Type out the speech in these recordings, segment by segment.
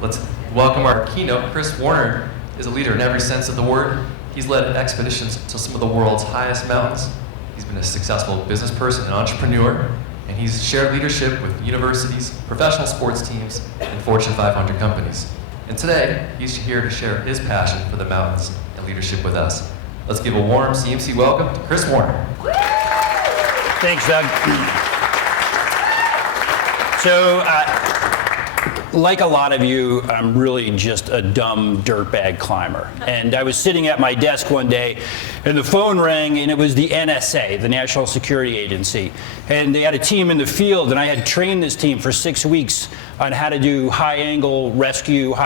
Let's welcome our keynote. Chris Warner is a leader in every sense of the word. He's led expeditions to some of the world's highest mountains. He's been a successful business person and entrepreneur, and he's shared leadership with universities, professional sports teams, and Fortune 500 companies. And today, he's here to share his passion for the mountains and leadership with us. Let's give a warm CMC welcome to Chris Warner. Thanks, Doug. So, like a lot of you, I'm really just a dumb dirtbag climber. And I was sitting at my desk one day, and the phone rang, and it was the NSA, the National Security Agency. And they had a team in the field, and I had trained this team for 6 weeks on how to do high-angle rescue,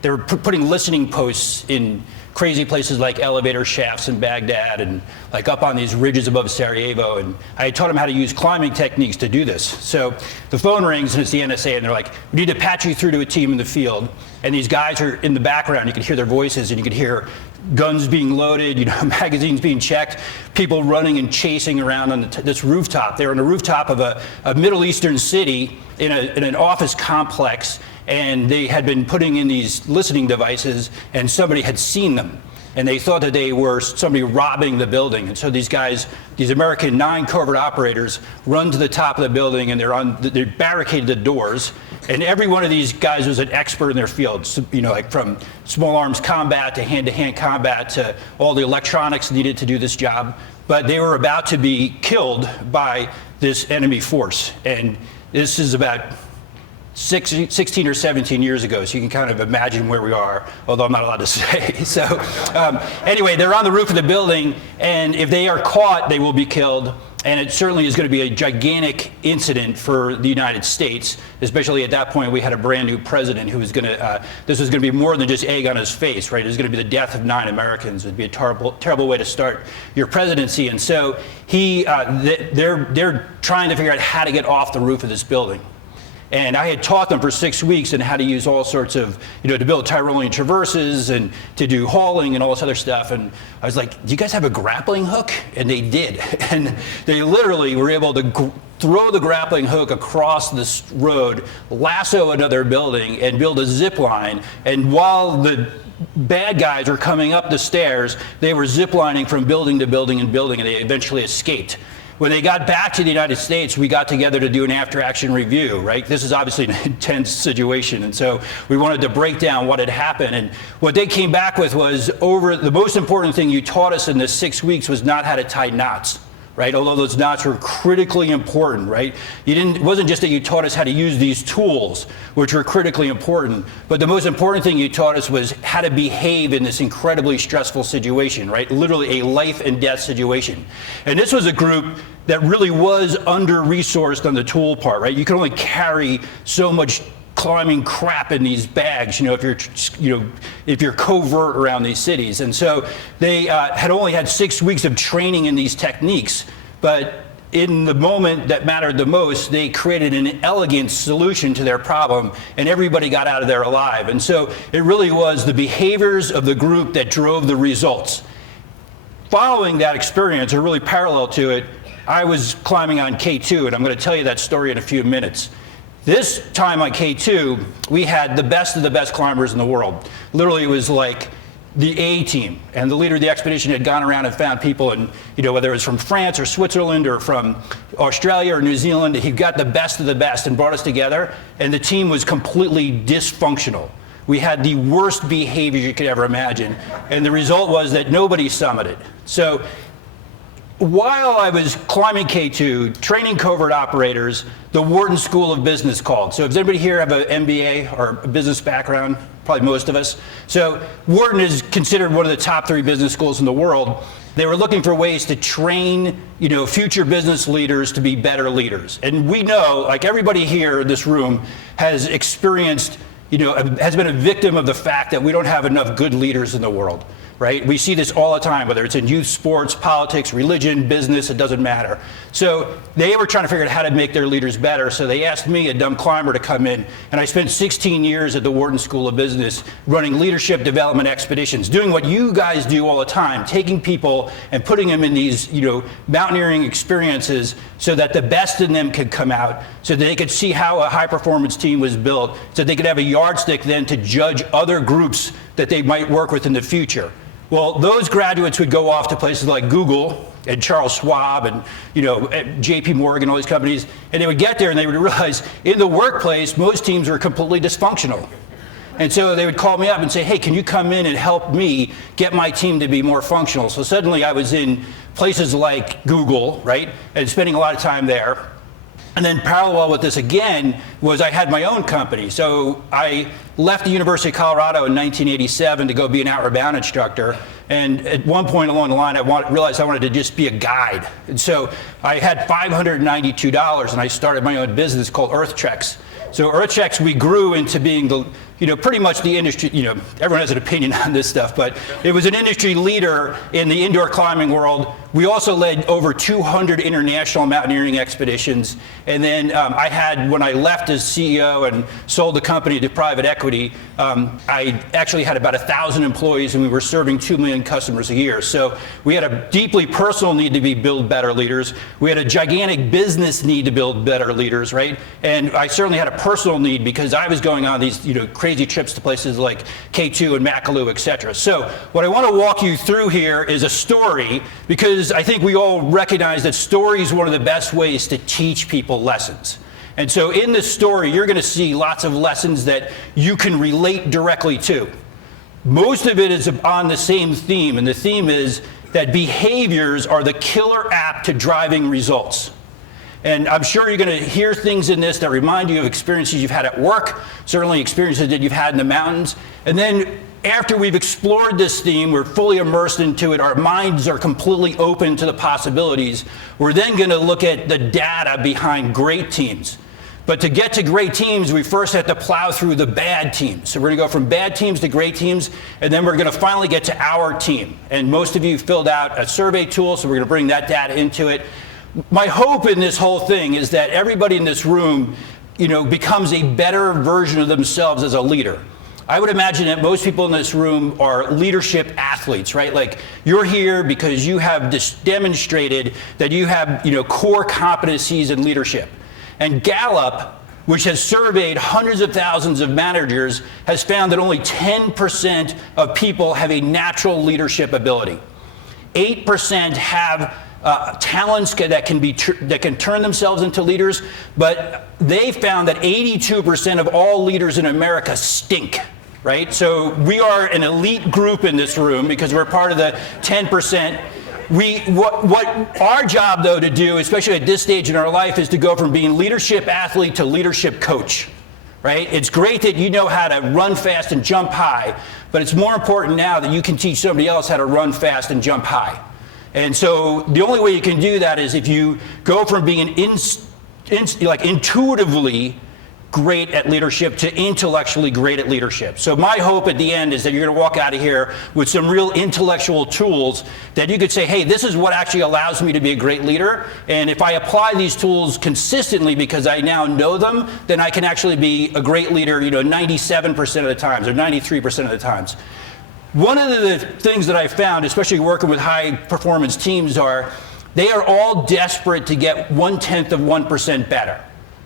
they were putting listening posts in crazy places like elevator shafts in Baghdad and like up on these ridges above Sarajevo. And I taught them how to use climbing techniques to do this. So the phone rings and it's the NSA and they're like, we need to patch you through to a team in the field. And these guys are in the background. You could hear their voices and you could hear guns being loaded, magazines being checked, people running and chasing around on this rooftop. They were on the rooftop of a Middle Eastern city in an office complex. And they had been putting in these listening devices, and somebody had seen them. And they thought that they were somebody robbing the building. And so these guys, these American 9 covert operators, run to the top of the building, and they barricaded the doors. And every one of these guys was an expert in their field, like from small arms combat to hand-to-hand combat to all the electronics needed to do this job. But they were about to be killed by this enemy force. And this is about 16 or 17 years ago, so you can kind of imagine where we are, although I'm not allowed to say. So anyway, they're on the roof of the building, and if they are caught, they will be killed. And it certainly is going to be a gigantic incident for the United States, especially at that point we had a brand new president who was going to, this was going to be more than just egg on his face, right? It was going to be the death of 9 Americans. It would be a terrible way to start your presidency. And so they're trying to figure out how to get off the roof of this building. And I had taught them for 6 weeks on how to use all sorts of, to build Tyrolean traverses and to do hauling and all this other stuff. And I was like, do you guys have a grappling hook? And they did. And they literally were able to throw the grappling hook across this road, lasso another building, and build a zip line. And while the bad guys were coming up the stairs, they were zip lining from building to building and building, and they eventually escaped. When they got back to the United States, we got together to do an after-action review, right? This is obviously an intense situation, and so we wanted to break down what had happened. And what they came back with was, the most important thing you taught us in this 6 weeks was not how to tie knots, right? Although those knots were critically important, right? It wasn't just that you taught us how to use these tools, which were critically important, but the most important thing you taught us was how to behave in this incredibly stressful situation, right? Literally a life and death situation. And this was a group that really was under-resourced on the tool part, right? You can only carry so much climbing crap in these bags, if you're covert around these cities. And so they had only had 6 weeks of training in these techniques, but in the moment that mattered the most, they created an elegant solution to their problem, and everybody got out of there alive. And so it really was the behaviors of the group that drove the results. Following that experience, or really parallel to it, I was climbing on K2, and I'm going to tell you that story in a few minutes. This time on K2, we had the best of the best climbers in the world. Literally, it was like the A team, and the leader of the expedition had gone around and found people, and whether it was from France or Switzerland or from Australia or New Zealand, he got the best of the best and brought us together, and the team was completely dysfunctional. We had the worst behavior you could ever imagine, and the result was that nobody summited. So while I was climbing K2, training covert operators, the Wharton School of Business called. So does anybody here have an MBA or a business background? Probably most of us. So Wharton is considered one of the top 3 business schools in the world. They were looking for ways to train, future business leaders to be better leaders. And we know, like everybody here in this room has experienced, has been a victim of the fact that we don't have enough good leaders in the world. right? We see this all the time, whether it's in youth sports, politics, religion, business, it doesn't matter. So they were trying to figure out how to make their leaders better. So they asked me, a dumb climber, to come in. And I spent 16 years at the Wharton School of Business running leadership development expeditions, doing what you guys do all the time, taking people and putting them in these, mountaineering experiences so that the best in them could come out, so that they could see how a high performance team was built, so they could have a yardstick then to judge other groups that they might work with in the future. Well, those graduates would go off to places like Google and Charles Schwab and JP Morgan, all these companies, and they would get there and they would realize in the workplace most teams were completely dysfunctional. And so they would call me up and say, hey, can you come in and help me get my team to be more functional? So suddenly I was in places like Google, right, and spending a lot of time there. And then parallel with this again was I had my own company. So I left the University of Colorado in 1987 to go be an outward bound instructor. And at one point along the line, I realized I wanted to just be a guide. And so I had $592 and I started my own business called EarthChecks. So EarthChecks, we grew into being the, pretty much the industry, everyone has an opinion on this stuff, but it was an industry leader in the indoor climbing world. We also led over 200 international mountaineering expeditions. And then I had, when I left as CEO and sold the company to private equity, I actually had about 1,000 employees and we were serving 2 million customers a year. So we had a deeply personal need to build better leaders. We had a gigantic business need to build better leaders, right? And I certainly had a personal need because I was going on these, crazy trips to places like K2 and Makalu, et cetera. So what I want to walk you through here is a story, because I think we all recognize that story is one of the best ways to teach people lessons. And so in this story, you're going to see lots of lessons that you can relate directly to. Most of it is on the same theme, and the theme is that behaviors are the killer app to driving results. And I'm sure you're going to hear things in this that remind you of experiences you've had at work, certainly experiences that you've had in the mountains. And then after we've explored this theme, we're fully immersed into it, our minds are completely open to the possibilities. We're then going to look at the data behind great teams. But to get to great teams, we first have to plow through the bad teams. So we're going to go from bad teams to great teams, and then we're going to finally get to our team. And most of you filled out a survey tool, so we're going to bring that data into it. My hope in this whole thing is that everybody in this room, becomes a better version of themselves as a leader. I would imagine that most people in this room are leadership athletes, right? Like, you're here because you have demonstrated that you have, core competencies in leadership. And Gallup, which has surveyed hundreds of thousands of managers, has found that only 10% of people have a natural leadership ability. 8% have talents that can turn themselves into leaders, but they found that 82% of all leaders in America stink, right? So we are an elite group in this room because we're part of the 10%. What our job, though, to do, especially at this stage in our life, is to go from being leadership athlete to leadership coach, right? It's great that you know how to run fast and jump high, but it's more important now that you can teach somebody else how to run fast and jump high. And so the only way you can do that is if you go from being intuitively great at leadership to intellectually great at leadership. So my hope at the end is that you're going to walk out of here with some real intellectual tools that you could say, hey, this is what actually allows me to be a great leader. And if I apply these tools consistently because I now know them, then I can actually be a great leader, 97% of the times or 93% of the times. One of the things that I found, especially working with high performance teams, are they are all desperate to get 0.1% better.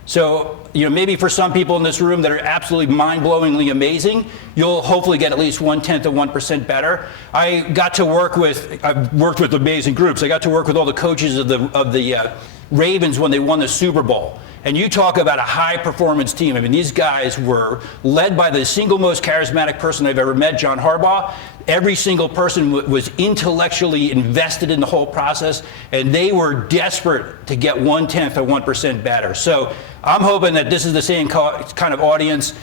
So, maybe for some people in this room that are absolutely mind-blowingly amazing, you'll hopefully get at least 0.1% better. I've worked with amazing groups. I got to work with all the coaches of the Ravens when they won the Super Bowl. And you talk about a high-performance team. I mean, these guys were led by the single most charismatic person I've ever met, John Harbaugh. Every single person was intellectually invested in the whole process, and they were desperate to get 0.1% better. So I'm hoping that this is the same kind of audience.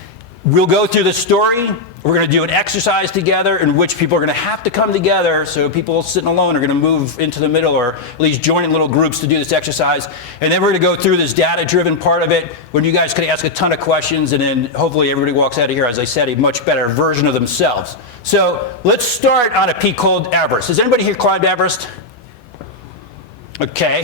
We'll go through the story. We're going to do an exercise together in which people are going to have to come together. So people sitting alone are going to move into the middle or at least join in little groups to do this exercise. And then we're going to go through this data-driven part of it when you guys can ask a ton of questions. And then hopefully everybody walks out of here, as I said, a much better version of themselves. So let's start on a peak called Everest. Has anybody here climbed Everest? Okay.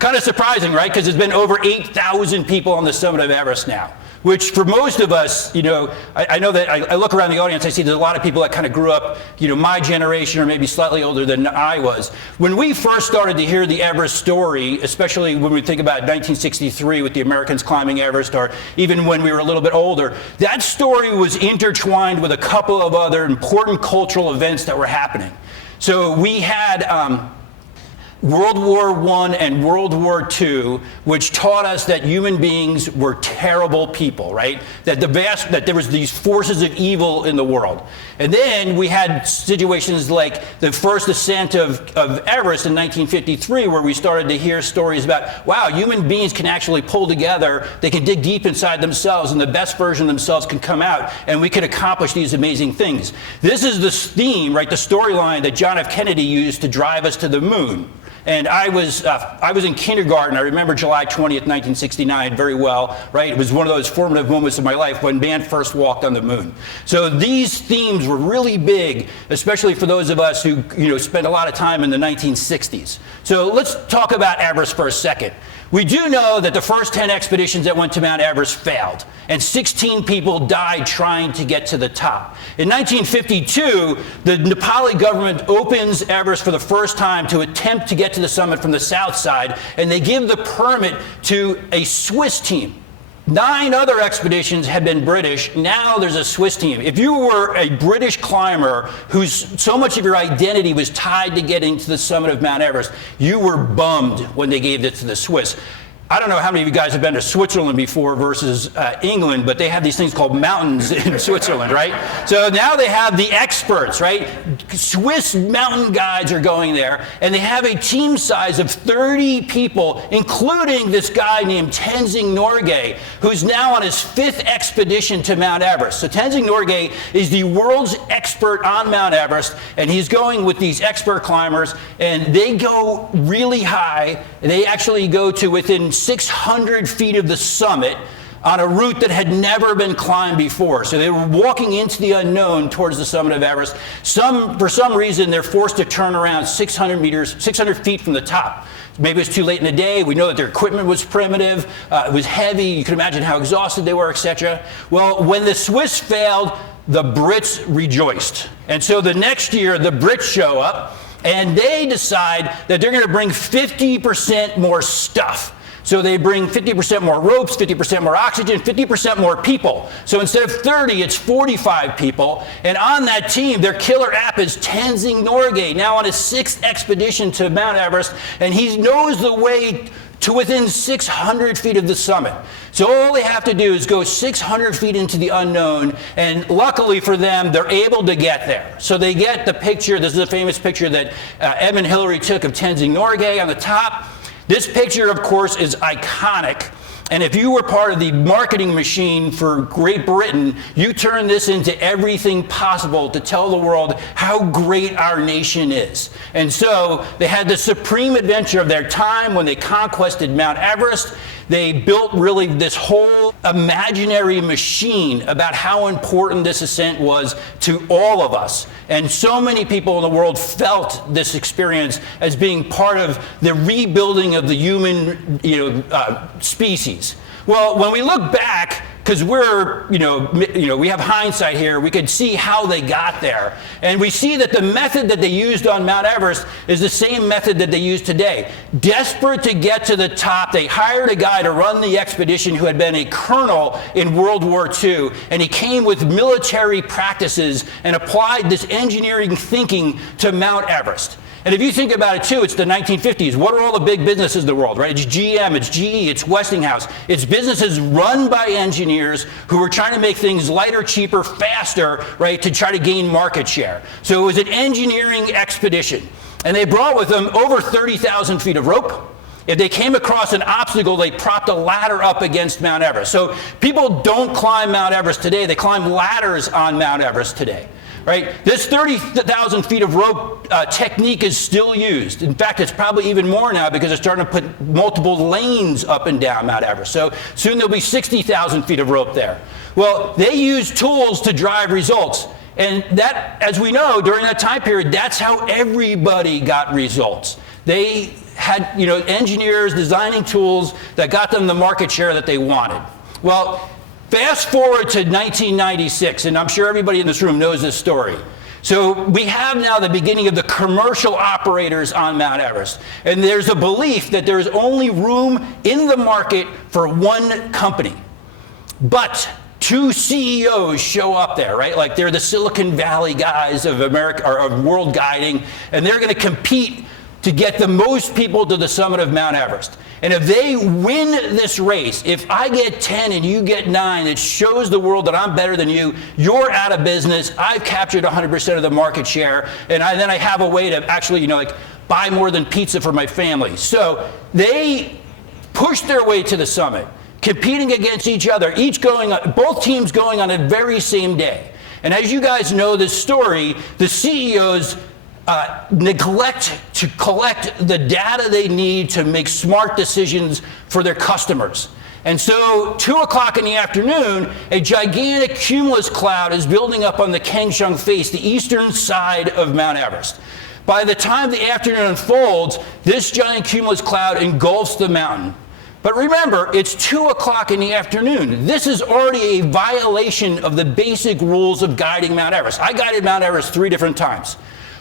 Kind of surprising, right? Because there's been over 8,000 people on the summit of Everest now. Which for most of us, I know that I look around the audience, I see there's a lot of people that kind of grew up, my generation or maybe slightly older than I was. When we first started to hear the Everest story, especially when we think about 1963 with the Americans climbing Everest, or even when we were a little bit older, that story was intertwined with a couple of other important cultural events that were happening. So we had World War I and World War II, which taught us that human beings were terrible people, right? That there was these forces of evil in the world. And then we had situations like the first ascent of Everest in 1953, where we started to hear stories about, wow, human beings can actually pull together, they can dig deep inside themselves, and the best version of themselves can come out, and we can accomplish these amazing things. This is the theme, right, the storyline that John F. Kennedy used to drive us to the moon. And I was in kindergarten. I remember July 20th, 1969 very well, right? It was one of those formative moments of my life when man first walked on the moon. So these themes were really big, especially for those of us who, spent a lot of time in the 1960s. So let's talk about Everest for a second. We do know that the first 10 expeditions that went to Mount Everest failed, and 16 people died trying to get to the top. In 1952, the Nepali government opens Everest for the first time to attempt to get to the summit from the south side, and they give the permit to a Swiss team. 9 other expeditions had been British. Now there's a Swiss team. If you were a British climber whose so much of your identity was tied to getting to the summit of Mount Everest, you were bummed when they gave it to the Swiss. I don't know how many of you guys have been to Switzerland before versus England, but they have these things called mountains in Switzerland, right? So now they have the experts, right? Swiss mountain guides are going there, and they have a team size of 30 people, including this guy named Tenzing Norgay, who's now on his 5th expedition to Mount Everest. So Tenzing Norgay is the world's expert on Mount Everest, and he's going with these expert climbers, and they go really high. They actually go to within 600 feet of the summit on a route that had never been climbed before. So they were walking into the unknown towards the summit of Everest. For some reason, they're forced to turn around 600 feet from the top. Maybe it's too late in the day. We know that their equipment was primitive. It was heavy. You can imagine how exhausted they were, etc. Well, when the Swiss failed, the Brits rejoiced. And so the next year, the Brits show up, and they decide that they're going to bring 50% more stuff. So they bring 50% more ropes, 50% more oxygen, 50% more people. So instead of 30, it's 45 people. And on that team, their killer app is Tenzing Norgay, now on his 6th expedition to Mount Everest. And he knows the way to within 600 feet of the summit. So all they have to do is go 600 feet into the unknown, and luckily for them, they're able to get there. So they get the picture. This is a famous picture that Edmund Hillary took of Tenzing Norgay on the top. This picture, of course, is iconic. And if you were part of the marketing machine for Great Britain, you turn this into everything possible to tell the world how great our nation is. And so they had the supreme adventure of their time when they conquested Mount Everest. They built really this whole imaginary machine about how important this ascent was to all of us. And so many people in the world felt this experience as being part of the rebuilding of the human species. Well, when we look back, because we're, we have hindsight here, we could see how they got there. And we see that the method that they used on Mount Everest is the same method that they use today. Desperate to get to the top, they hired a guy to run the expedition who had been a colonel in World War II, and he came with military practices and applied this engineering thinking to Mount Everest. And if you think about it too, it's the 1950s. What are all the big businesses in the world, right? It's GM, it's GE, it's Westinghouse. It's businesses run by engineers who are trying to make things lighter, cheaper, faster, right, to try to gain market share. So it was an engineering expedition. And they brought with them over 30,000 feet of rope. if they came across an obstacle, they propped a ladder up against Mount Everest. So people don't climb Mount Everest today, they climb ladders on Mount Everest today. Right? This 30,000 feet of rope technique is still used. In fact, it's probably even more now because they're starting to put multiple lanes up and down Mount Everest. So soon there'll be 60,000 feet of rope there. Well, they use tools to drive results. And that, as we know, during that time period, that's how everybody got results. They had, engineers designing tools that got them the market share that they wanted. Well, fast forward to 1996, and I'm sure everybody in this room knows this story. So we have now the beginning of the commercial operators on Mount Everest. And there's a belief that there is only room in the market for one company. But two CEOs show up there, right? Like they're the Silicon Valley guys of America or of world guiding, and they're going to compete to get the most people to the summit of Mount Everest. And if they win this race, if I get 10 and you get 9, it shows the world that I'm better than you, you're out of business, I've captured 100% of the market share, and then I have a way to actually, buy more than pizza for my family. So they push their way to the summit, competing against each other, both teams going on the very same day. And as you guys know this story, the CEOs neglect to collect the data they need to make smart decisions for their customers. And so 2 o'clock in the afternoon, a gigantic cumulus cloud is building up on the Kangshung face, the eastern side of Mount Everest. By the time the afternoon unfolds, this giant cumulus cloud engulfs the mountain. But remember, it's 2 o'clock in the afternoon. This is already a violation of the basic rules of guiding Mount Everest. I guided Mount Everest 3 different times.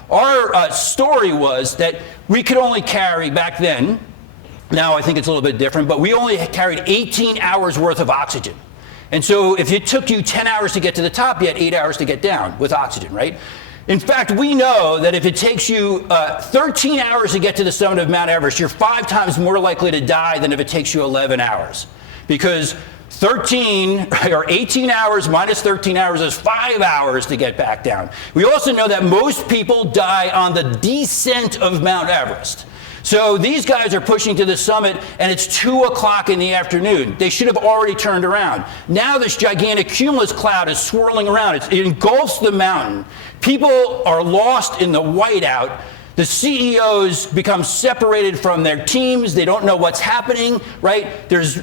Our story was that we could only carry, back then, now I think it's a little bit different, but we only carried 18 hours worth of oxygen. And so if it took you 10 hours to get to the top, you had 8 hours to get down with oxygen, right? In fact, we know that if it takes you 13 hours to get to the summit of Mount Everest, you're 5 times more likely to die than if it takes you 11 hours. Because 13 or 18 hours minus 13 hours is 5 hours to get back down. We also know that most people die on the descent of Mount Everest. So these guys are pushing to the summit, and it's 2 o'clock in the afternoon. They should have already turned around. Now this gigantic cumulus cloud is swirling around. It engulfs the mountain. People are lost in the whiteout. The CEOs become separated from their teams. They don't know what's happening, right? There's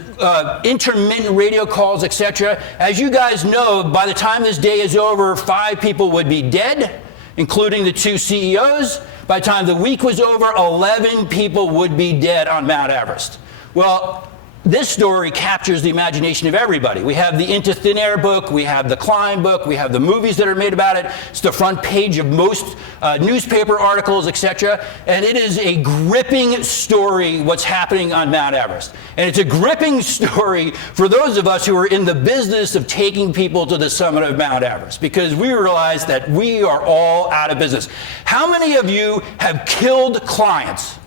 intermittent radio calls, etc. As you guys know, by the time this day is over, 5 people would be dead, including the 2 CEOs. By the time the week was over, 11 people would be dead on Mount Everest. Well, this story captures the imagination of everybody. We have the Into Thin Air book, we have the Climb book, we have the movies that are made about it. It's the front page of most newspaper articles, etc. And it is a gripping story what's happening on Mount Everest. And it's a gripping story for those of us who are in the business of taking people to the summit of Mount Everest, because we realize that we are all out of business. How many of you have killed clients?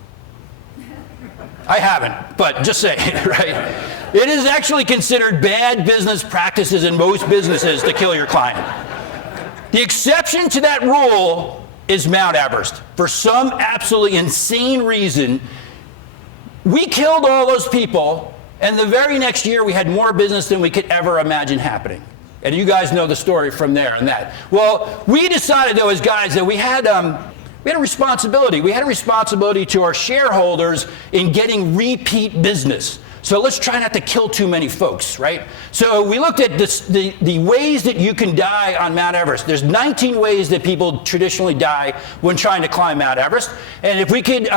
I haven't, but just saying, right? It is actually considered bad business practices in most businesses to kill your client. The exception to that rule is Mount Everest. For some absolutely insane reason, we killed all those people, and the very next year we had more business than we could ever imagine happening. And you guys know the story from there and that. Well, we decided, though, as guys, that we had a responsibility. We had a responsibility to our shareholders in getting repeat business. So let's try not to kill too many folks, right? So we looked at the ways that you can die on Mount Everest. There's 19 ways that people traditionally die when trying to climb Mount Everest. And if we could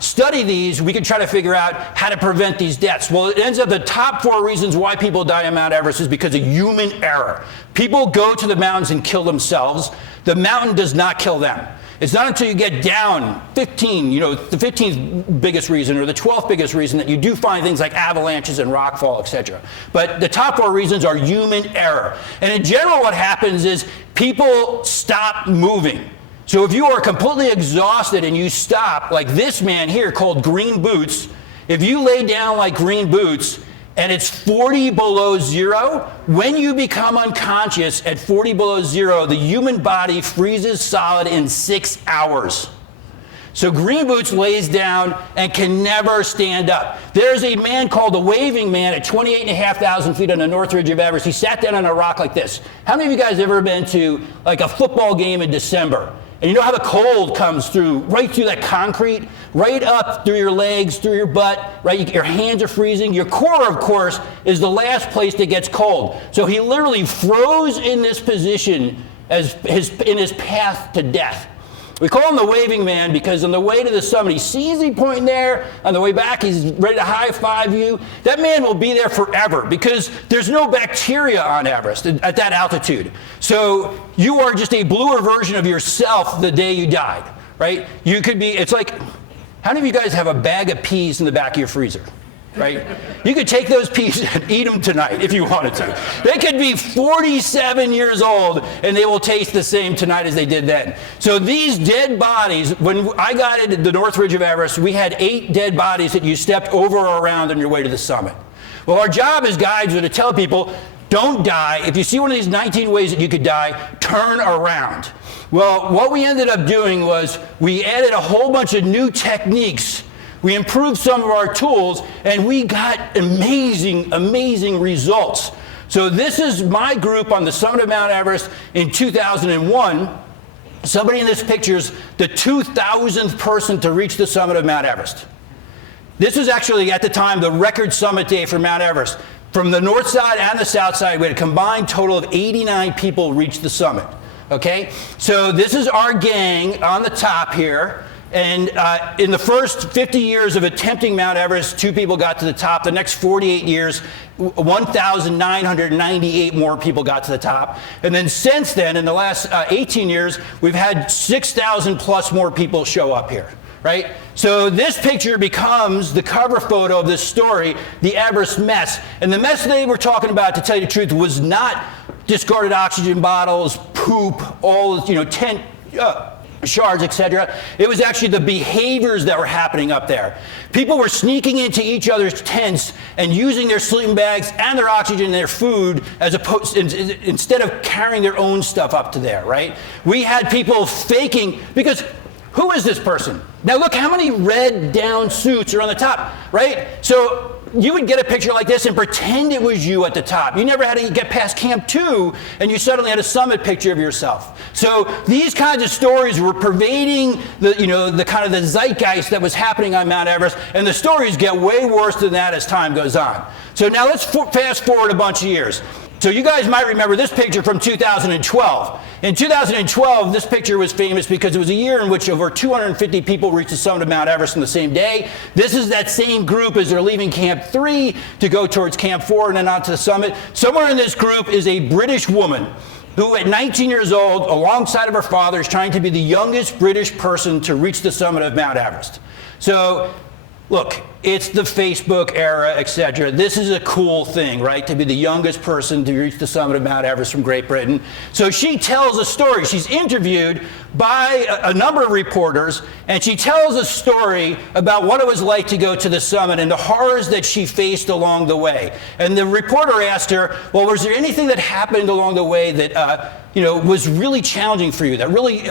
study these, we could try to figure out how to prevent these deaths. Well, it ends up the top 4 reasons why people die on Mount Everest is because of human error. People go to the mountains and kill themselves. The mountain does not kill them. It's not until you get down 15, the 15th biggest reason or the 12th biggest reason that you do find things like avalanches and rockfall, etc. But the top 4 reasons are human error. And in general, what happens is people stop moving. So if you are completely exhausted and you stop, like this man here called Green Boots, if you lay down like Green Boots, and it's 40 below zero, when you become unconscious at 40 below zero, the human body freezes solid in 6 hours. So Green Boots lays down and can never stand up. There's a man called the Waving Man at 28,500 feet on the North Ridge of Everest. He sat down on a rock like this. How many of you guys ever been to like a football game in December? And you know how the cold comes through, right through that concrete, right up through your legs, through your butt, right? Your hands are freezing. Your core, of course, is the last place that gets cold. So he literally froze in this position in his path to death. We call him the Waving Man because on the way to the summit, he sees he pointing there. On the way back, he's ready to high-five you. That man will be there forever because there's no bacteria on Everest at that altitude. So you are just a bluer version of yourself the day you died, right? You could be, it's like, how many of you guys have a bag of peas in the back of your freezer? Right? You could take those peas and eat them tonight if you wanted to. They could be 47 years old and they will taste the same tonight as they did then. So these dead bodies, when I got into the North Ridge of Everest, we had 8 dead bodies that you stepped over or around on your way to the summit. Well, our job as guides was to tell people, don't die. If you see one of these 19 ways that you could die, turn around. Well, what we ended up doing was we added a whole bunch of new techniques. We improved some of our tools, and we got amazing, amazing results. So this is my group on the summit of Mount Everest in 2001. Somebody in this picture is the 2,000th person to reach the summit of Mount Everest. This was actually, at the time, the record summit day for Mount Everest. From the north side and the south side, we had a combined total of 89 people reach the summit. Okay? So this is our gang on the top here. And in the first 50 years of attempting Mount Everest, 2 people got to the top. The next 48 years, 1,998 more people got to the top. And then since then, in the last 18 years, we've had 6,000 plus more people show up here, right? So this picture becomes the cover photo of this story, the Everest mess. And the mess they were talking about, to tell you the truth, was not discarded oxygen bottles, poop, all, tent shards, etc. It was actually the behaviors that were happening up there. People were sneaking into each other's tents and using their sleeping bags and their oxygen and their food as opposed instead of carrying their own stuff up to there, right? We had people faking, because who is this person? Now look how many red down suits are on the top, right? So you would get a picture like this and pretend it was you at the top. You never had to get past Camp 2 and you suddenly had a summit picture of yourself. So these kinds of stories were pervading the kind of the zeitgeist that was happening on Mount Everest, and the stories get way worse than that as time goes on. So now let's fast forward a bunch of years. So you guys might remember this picture from 2012. In 2012, this picture was famous because it was a year in which over 250 people reached the summit of Mount Everest on the same day. This is that same group as they're leaving Camp 3 to go towards Camp 4 and then on to the summit. Somewhere in this group is a British woman who at 19 years old, alongside of her father, is trying to be the youngest British person to reach the summit of Mount Everest. So look, it's the Facebook era, etc. This is a cool thing, right? To be the youngest person to reach the summit of Mount Everest from Great Britain. So she tells a story. She's interviewed by a number of reporters, and she tells a story about what it was like to go to the summit and the horrors that she faced along the way. And the reporter asked her, well, was there anything that happened along the way that was really challenging for you, that really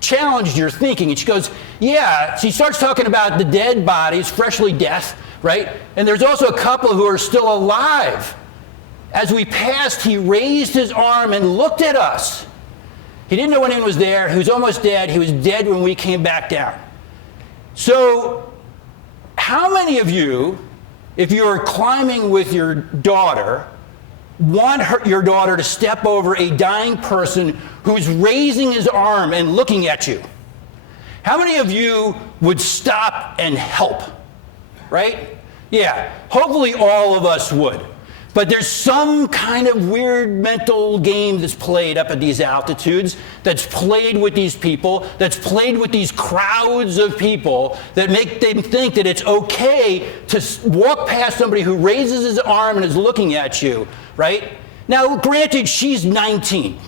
challenged your thinking? And she goes, yeah. She starts talking about the dead bodies, freshly death, right? And there's also a couple who are still alive. As we passed, he raised his arm and looked at us. He didn't know anyone was there. He was almost dead. He was dead when we came back down. So how many of you, if you're climbing with your daughter, want your daughter to step over a dying person who's raising his arm and looking at you? How many of you would stop and help? Right? Yeah, hopefully all of us would. But there's some kind of weird mental game that's played up at these altitudes, that's played with these people, that's played with these crowds of people that make them think that it's okay to walk past somebody who raises his arm and is looking at you, right? Now, granted, she's 19,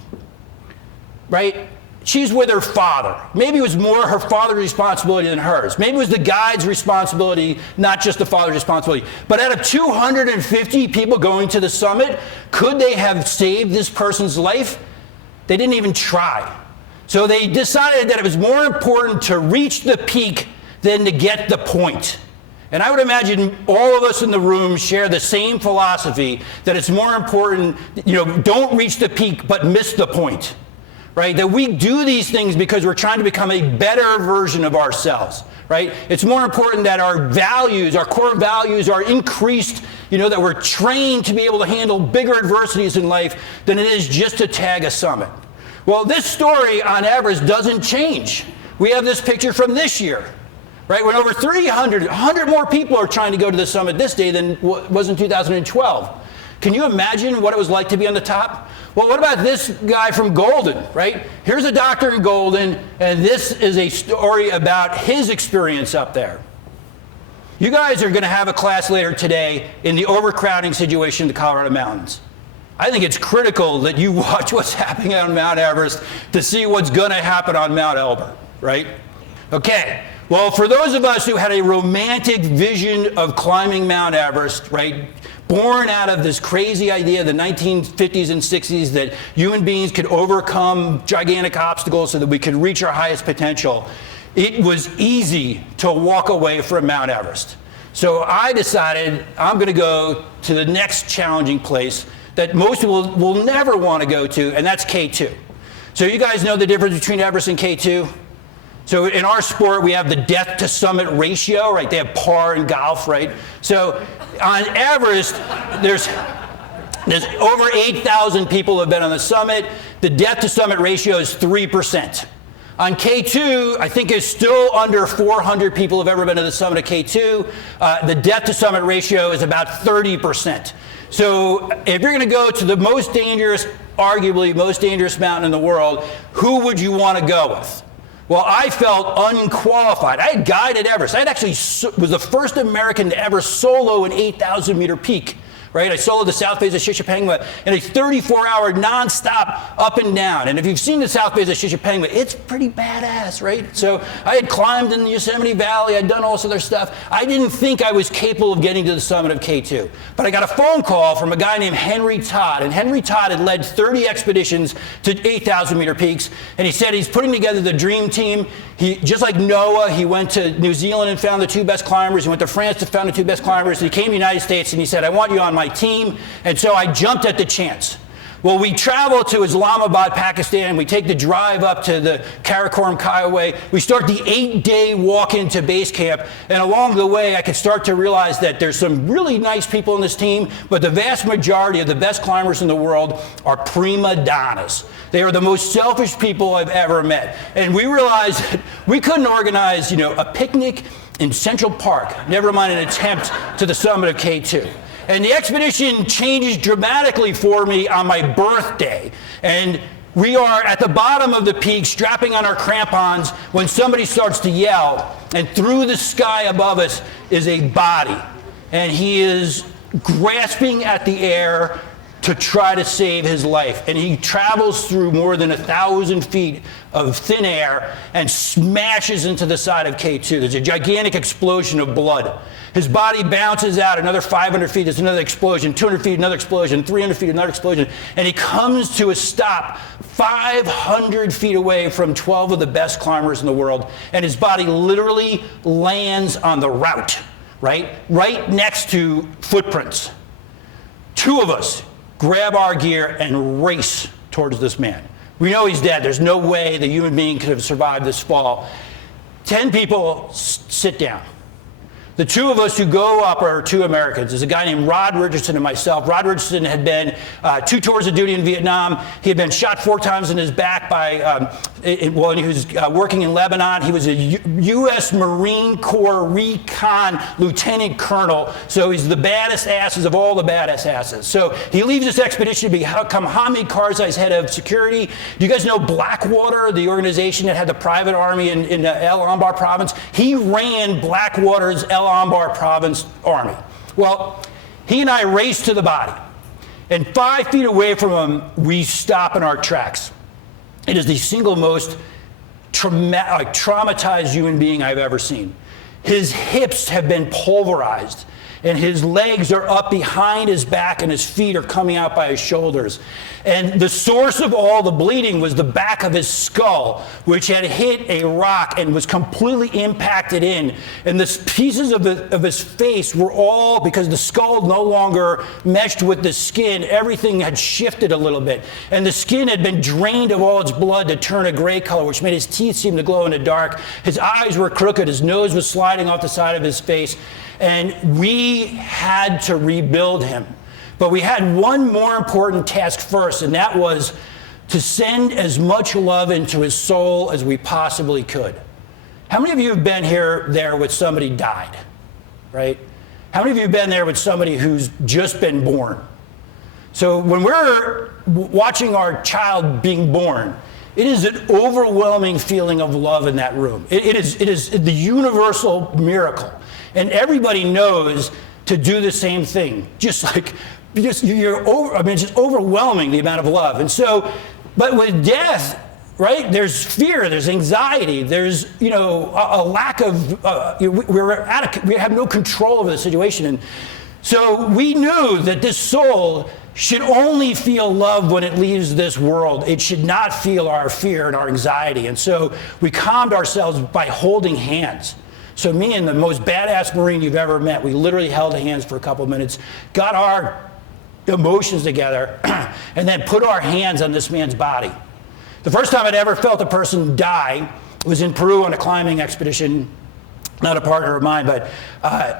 right? She's with her father. Maybe it was more her father's responsibility than hers. Maybe it was the guide's responsibility, not just the father's responsibility. But out of 250 people going to the summit, could they have saved this person's life? They didn't even try. So they decided that it was more important to reach the peak than to get the point. And I would imagine all of us in the room share the same philosophy, that it's more important, don't reach the peak, but miss the point, right? That we do these things because we're trying to become a better version of ourselves, right? It's more important that our values, our core values are increased, that we're trained to be able to handle bigger adversities in life than it is just to tag a summit. Well, this story on Everest doesn't change. We have this picture from this year. Right, when over 100 more people are trying to go to the summit this day than was in 2012. Can you imagine what it was like to be on the top? Well, what about this guy from Golden, right? Here's a doctor in Golden, and this is a story about his experience up there. You guys are going to have a class later today in the overcrowding situation in the Colorado Mountains. I think it's critical that you watch what's happening on Mount Everest to see what's going to happen on Mount Elbert, right? Okay. Well, for those of us who had a romantic vision of climbing Mount Everest, right, born out of this crazy idea of the 1950s and 60s that human beings could overcome gigantic obstacles so that we could reach our highest potential, it was easy to walk away from Mount Everest. So I decided I'm going to go to the next challenging place that most people will never want to go to, and that's K2. So you guys know the difference between Everest and K2? So in our sport, we have the death to summit ratio, right? They have par in golf, right? So on Everest, there's over 8,000 people have been on the summit. The death to summit ratio is 3%. On K2, I think it's still under 400 people have ever been to the summit of K2. The death to summit ratio is about 30%. So if you're going to go to the most dangerous, arguably most dangerous mountain in the world, who would you want to go with? Well, I felt unqualified. I had guided Everest. I had actually was the first American to ever solo an 8,000 meter peak, right? I soloed the south face of Shishapangma in a 34-hour nonstop up and down. And if you've seen the south face of Shishapangma, it's pretty badass, right? So I had climbed in the Yosemite Valley. I'd done all this other stuff. I didn't think I was capable of getting to the summit of K2. But I got a phone call from a guy named Henry Todd. And Henry Todd had led 30 expeditions to 8,000 meter peaks. And he said he's putting together the dream team. He, just like Noah, he went to New Zealand and found the 2 best climbers. He went to France to found the 2 best climbers. And he came to the United States and he said, I want you on my team. And so I jumped at the chance. Well, we travel to Islamabad, Pakistan. We take the drive up to the Karakoram Kaiway. We start the 8-day walk into base camp. And along the way, I could start to realize that there's some really nice people in this team, but the vast majority of the best climbers in the world are prima donnas. They are the most selfish people I've ever met. And we realized that we couldn't organize, a picnic in Central Park, never mind an attempt to the summit of K2. And the expedition changes dramatically for me on my birthday. And we are at the bottom of the peak, strapping on our crampons, when somebody starts to yell. And through the sky above us is a body. And he is grasping at the air to try to save his life. And he travels through more than 1,000 feet of thin air and smashes into the side of K2. There's a gigantic explosion of blood. His body bounces out another 500 feet, there's another explosion, 200 feet, another explosion, 300 feet, another explosion, and he comes to a stop 500 feet away from 12 of the best climbers in the world, and his body literally lands on the route, right next to footprints. 2 of us grab our gear and race towards this man. We know he's dead. There's no way the human being could have survived this fall. 10 people sit down. The 2 of us who go up are 2 Americans. There's a guy named Rod Richardson and myself. Rod Richardson had been 2 tours of duty in Vietnam. He had been shot 4 times in his back by, when he was working in Lebanon. He was a U.S. Marine Corps recon lieutenant colonel. So he's the baddest asses of all the baddest asses. So he leaves this expedition to become Hamid Karzai's head of security. Do you guys know Blackwater, the organization that had the private army in El Anbar province? He ran Blackwater's El Anbar province army. Well, he and I race to the body. And 5 feet away from him, we stop in our tracks. It is the single most traumatized human being I've ever seen. His hips have been pulverized. and his legs are up behind his back and his feet are coming out by his shoulders. And the source of all the bleeding was the back of his skull, which had hit a rock and was completely impacted in. And the pieces of his face were all, because the skull no longer meshed with the skin, everything had shifted a little bit. And the skin had been drained of all its blood to turn a gray color, which made his teeth seem to glow in the dark. His eyes were crooked, his nose was sliding off the side of his face. And we had to rebuild him. But we had one more important task first, and that was to send as much love into his soul as we possibly could. How many of you have been there with somebody died, right? How many of you have been there with somebody who's just been born? So when we're watching our child being born, it is an overwhelming feeling of love in that room. It is the universal miracle. And everybody knows to do the same thing. It's just overwhelming, the amount of love. And so, but with death, right, there's fear, there's anxiety, there's, a lack of, we have no control over the situation. And so we knew that this soul should only feel love when it leaves this world. It should not feel our fear and our anxiety. And so we calmed ourselves by holding hands. So me and the most badass Marine you've ever met, we literally held hands for a couple of minutes, got our emotions together, and then put our hands on this man's body. The first time I'd ever felt a person die was in Peru on a climbing expedition, not a partner of mine, but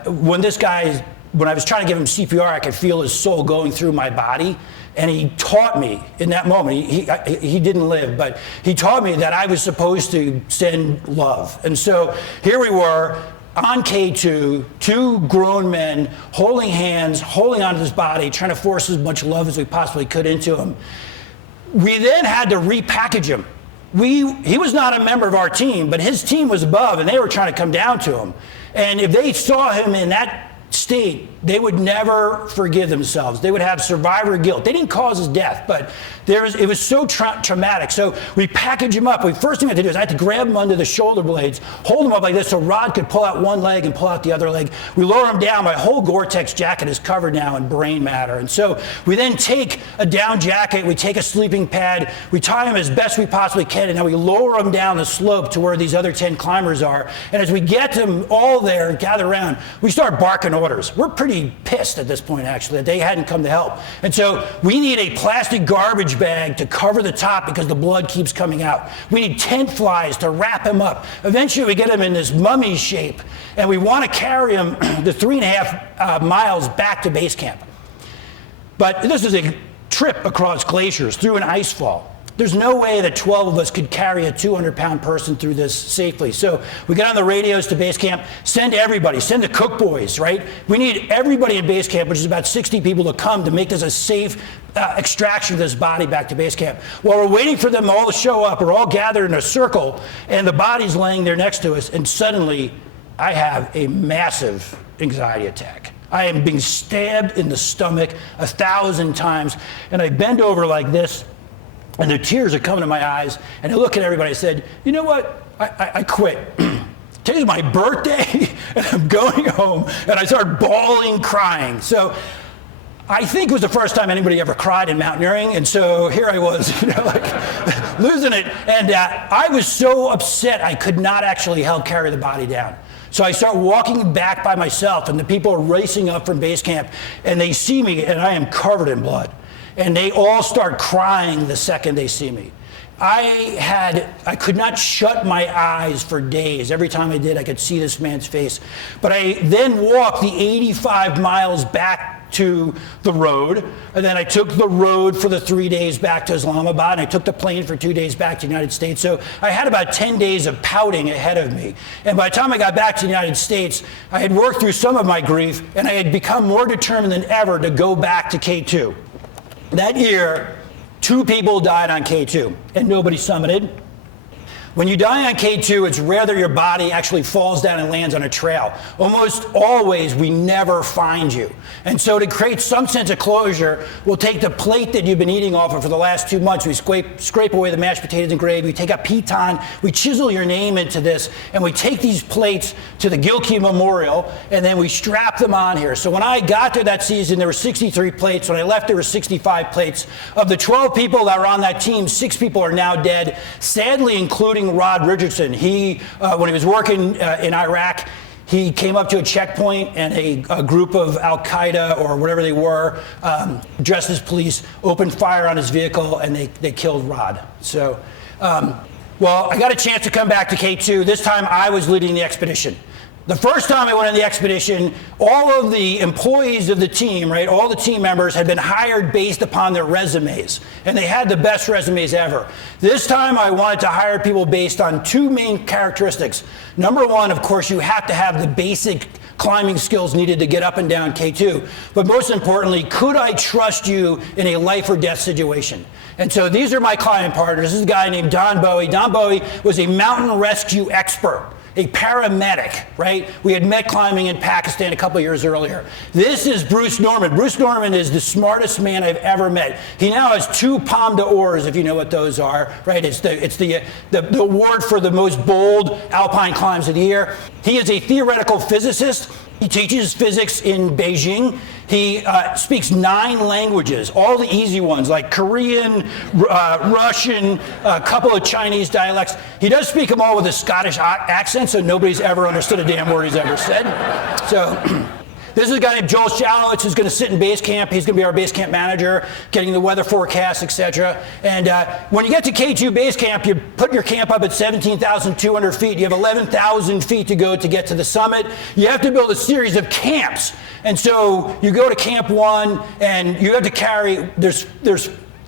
when I was trying to give him CPR, I could feel his soul going through my body. And he taught me in that moment, he didn't live, but he taught me that I was supposed to send love. And so here we were on K2, two grown men holding hands, holding onto his body, trying to force as much love as we possibly could into him. We then had to repackage him. He was not a member of our team, but his team was above, and they were trying to come down to him. And if they saw him in that state, they would never forgive themselves. They would have survivor guilt. They didn't cause his death, but it was so traumatic. So we packaged him up. The first thing I had to do is I had to grab him under the shoulder blades, hold him up like this so Rod could pull out one leg and pull out the other leg. We lower him down. My whole Gore-Tex jacket is covered now in brain matter. And so we then take a down jacket, we take a sleeping pad, we tie him as best we possibly can, and now we lower him down the slope to where these other 10 climbers are. And as we get them all there and gather around, we start barking orders. We're pretty pissed at this point, actually, that they hadn't come to help. And so we need a plastic garbage bag to cover the top because the blood keeps coming out. We need tent flies to wrap him up. Eventually, we get him in this mummy shape, and we want to carry him the 3.5 miles back to base camp. But this is a trip across glaciers through an ice fall. There's no way that 12 of us could carry a 200-pound person through this safely. So we get on the radios to base camp, send everybody, send the cook boys, right? We need everybody in base camp, which is about 60 people, to come to make this a safe extraction of this body back to base camp. While we're waiting for them all to show up, we're all gathered in a circle, and the body's laying there next to us, and suddenly I have a massive anxiety attack. I am being stabbed in the stomach 1,000 times, and I bend over like this, and the tears are coming to my eyes, and I look at everybody. I said, you know what? I quit. Today's my birthday, and I'm going home, and I started bawling, crying. So I think it was the first time anybody ever cried in mountaineering, and so here I was, losing it. And I was so upset I could not actually help carry the body down. So I start walking back by myself, and the people are racing up from base camp, and they see me, and I am covered in blood. And they all start crying the second they see me. I could not shut my eyes for days. Every time I did, I could see this man's face. But I then walked the 85 miles back to the road, and then I took the road for the 3 days back to Islamabad, and I took the plane for 2 days back to the United States. So I had about 10 days of pouting ahead of me. And by the time I got back to the United States, I had worked through some of my grief, and I had become more determined than ever to go back to K2. That year, 2 people died on K2, and nobody summited. When you die on K2, it's rare that your body actually falls down and lands on a trail. Almost always, we never find you. And so to create some sense of closure, we'll take the plate that you've been eating off of for the last 2 months, we scrape away the mashed potatoes and gravy, we take a piton, we chisel your name into this, and we take these plates to the Gilkey Memorial, and then we strap them on here. So when I got there that season, there were 63 plates. When I left, there were 65 plates. Of the 12 people that were on that team, 6 people are now dead, sadly including Rod Richardson. He, when he was working in Iraq, he came up to a checkpoint and a group of Al-Qaeda or whatever they were, dressed as police, opened fire on his vehicle and they killed Rod. So, well, I got a chance to come back to K2. This time I was leading the expedition. The first time I went on the expedition, all of the employees of the team, right, all the team members had been hired based upon their resumes, and they had the best resumes ever. This time I wanted to hire people based on 2 main characteristics. Number one, of course, you have to have the basic climbing skills needed to get up and down K2. But most importantly, could I trust you in a life or death situation? And so these are my climbing partners. This is a guy named Don Bowie. Don Bowie was a mountain rescue expert, a paramedic, right? We had met climbing in Pakistan a couple years earlier. This is Bruce Norman. Bruce Norman is the smartest man I've ever met. He now has 2 Palme d'Ors, if you know what those are, right? It's the award for the most bold alpine climbs of the year. He is a theoretical physicist. He teaches physics in Beijing. He speaks 9 languages, all the easy ones like Korean, Russian, a couple of Chinese dialects. He does speak them all with a Scottish accent, so nobody's ever understood a damn word he's ever said. So this is a guy named Joel Shalowitz who's going to sit in base camp. He's going to be our base camp manager, getting the weather forecast, etc. And when you get to K2 base camp, you put your camp up at 17,200 feet. You have 11,000 feet to go to get to the summit. You have to build a series of camps. And so you go to camp 1, and you have to carry, there's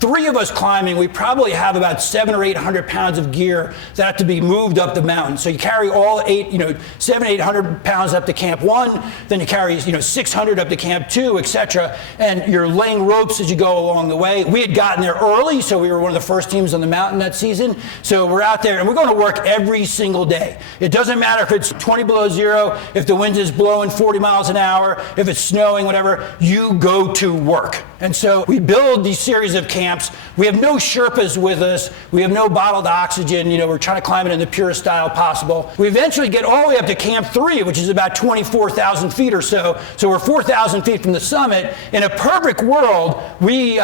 3 of us climbing. We probably have about 700 or 800 pounds of gear that have to be moved up the mountain. So you carry all 700, 800 pounds up to camp 1, then you carry 600 up to camp 2, etc. And you're laying ropes as you go along the way. We had gotten there early, so we were one of the first teams on the mountain that season. So we're out there, and we're going to work every single day. It doesn't matter if it's 20 below zero, if the wind is blowing 40 miles an hour, if it's snowing, whatever, you go to work. And so we build these series of camps. We have no Sherpas with us. We have no bottled oxygen. We're trying to climb it in the purest style possible. We eventually get all the way up to Camp 3, which is about 24,000 feet or so. So we're 4,000 feet from the summit. In a perfect world, we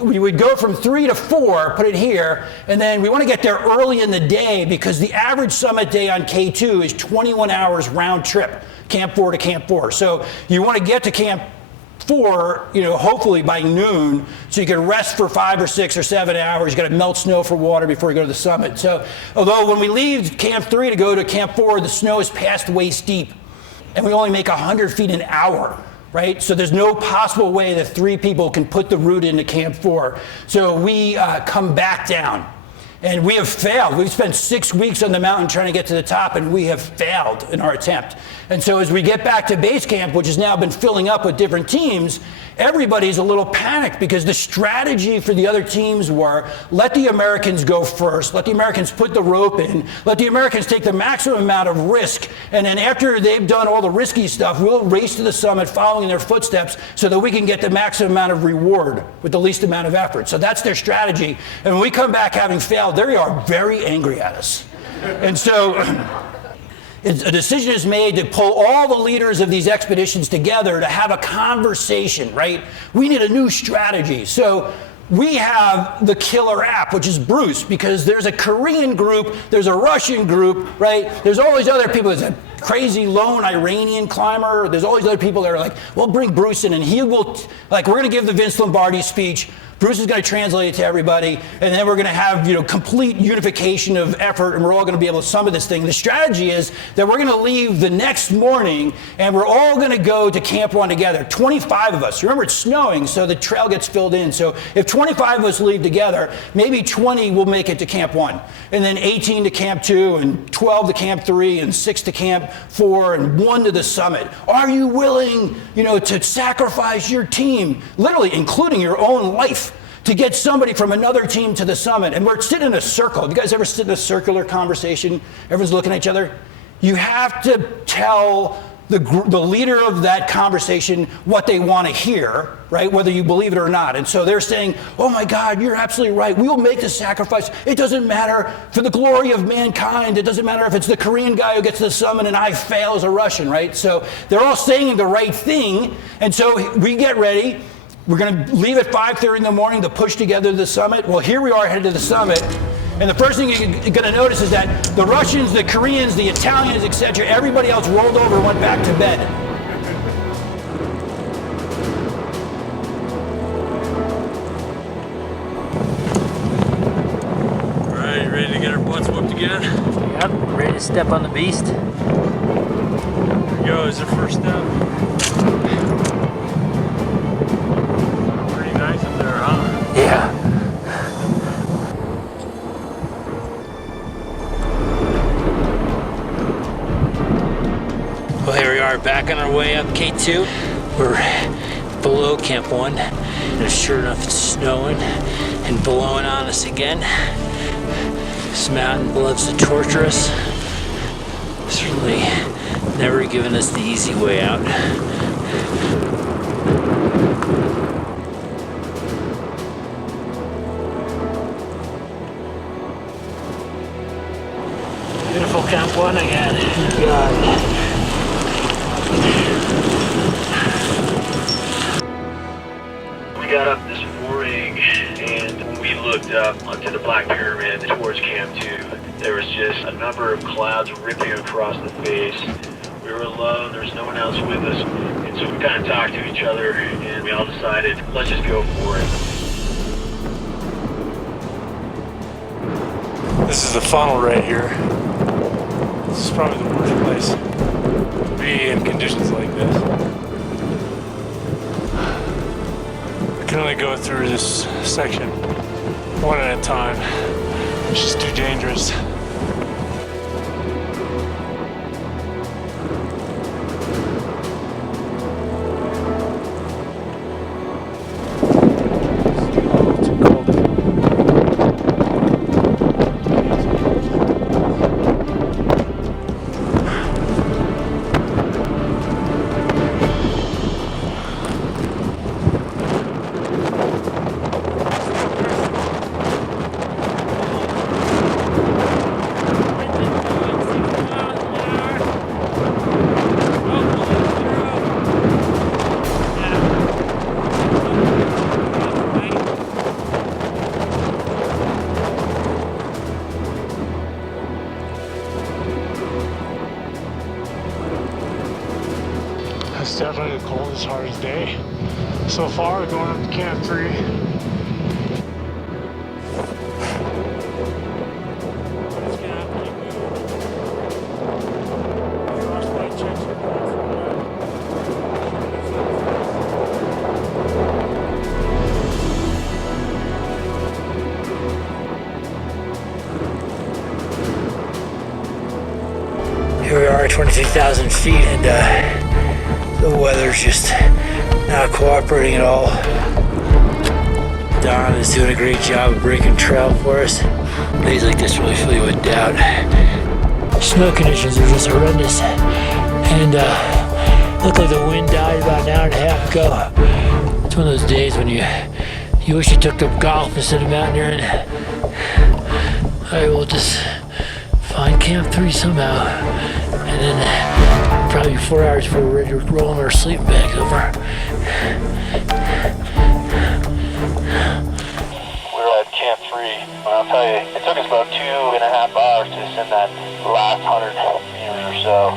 would go from 3 to 4, put it here, and then we want to get there early in the day because the average summit day on K2 is 21 hours round trip, Camp 4 to Camp 4. So you want to get to Camp 4, hopefully by noon, so you can rest for 5 or 6 or 7 hours. You got to melt snow for water before you go to the summit. So, although when we leave Camp 3 to go to Camp 4, the snow is past waist deep, and we only make 100 feet an hour, right? So there's no possible way that 3 people can put the route into Camp 4. So we come back down. And we have failed. We've spent 6 weeks on the mountain trying to get to the top, and we have failed in our attempt. And so as we get back to base camp, which has now been filling up with different teams, everybody's a little panicked because the strategy for the other teams were, let the Americans go first, let the Americans put the rope in, let the Americans take the maximum amount of risk, and then after they've done all the risky stuff, we'll race to the summit following their footsteps so that we can get the maximum amount of reward with the least amount of effort. So that's their strategy. And when we come back having failed, they are very angry at us. And so a decision is made to pull all the leaders of these expeditions together to have a conversation, right? We need a new strategy. So we have the killer app, which is Bruce, because there's a Korean group, there's a Russian group, right? There's all these other people. There's a crazy lone Iranian climber. There's all these other people that are like, well, bring Bruce in, and he will, we're going to give the Vince Lombardi speech. Bruce is going to translate it to everybody, and then we're going to have complete unification of effort, and we're all going to be able to summit this thing. The strategy is that we're going to leave the next morning, and we're all going to go to Camp 1 together. 25 of us. Remember, it's snowing, so the trail gets filled in. So if 25 of us leave together, maybe 20 will make it to Camp 1, and then 18 to Camp 2, and 12 to Camp 3, and 6 to Camp 4, and 1 to the summit. Are you willing, to sacrifice your team, literally including your own life, to get somebody from another team to the summit. And we're sitting in a circle. Have you guys ever sit in a circular conversation? Everyone's looking at each other. You have to tell the leader of that conversation what they want to hear, right? Whether you believe it or not. And so they're saying, oh my God, you're absolutely right. We will make the sacrifice. It doesn't matter for the glory of mankind. It doesn't matter if it's the Korean guy who gets to the summit and I fail as a Russian, right? So they're all saying the right thing. And so we get ready. We're going to leave at 5:30 in the morning to push together the summit. Well, here we are headed to the summit. And the first thing you're going to notice is that the Russians, the Koreans, the Italians, etc., everybody else rolled over and went back to bed. All right, you ready to get our butts whooped again? Yep, ready to step on the beast. Here we go, is the first step. Pretty nice up there, huh? Yeah. Well, here we are back on our way up K2. We're below Camp 1. And sure enough, it's snowing and blowing on us again. This mountain loves to torture us. Certainly never given us the easy way out. Beautiful Camp 1 again. God. We got up this morning, and when we looked up onto the Black Pyramid towards Camp 2, there was just a number of clouds ripping across the face. We were alone, there was no one else with us, and so we kind of talked to each other, and we all decided, let's just go for it. This is the funnel right here. This is probably the worst place to be in conditions like this. I can only go through this section one at a time. It's just too dangerous. It's definitely the coldest, hardest day so far going up to Camp 3. Here we are at 22,000 feet, and the weather's just not cooperating at all. Don is doing a great job of breaking trail for us. Days like this really fill you with doubt. Snow conditions are just horrendous, and looked like the wind died about an hour and a half ago. It's one of those days when you wish you took up golf instead of mountaineering. I will just find Camp 3 somehow, and then probably 4 hours before we're ready to roll in our sleeping bags over. We're at Camp 3. I'll tell you, it took us about 2.5 hours to ascend that last 100 meters or so.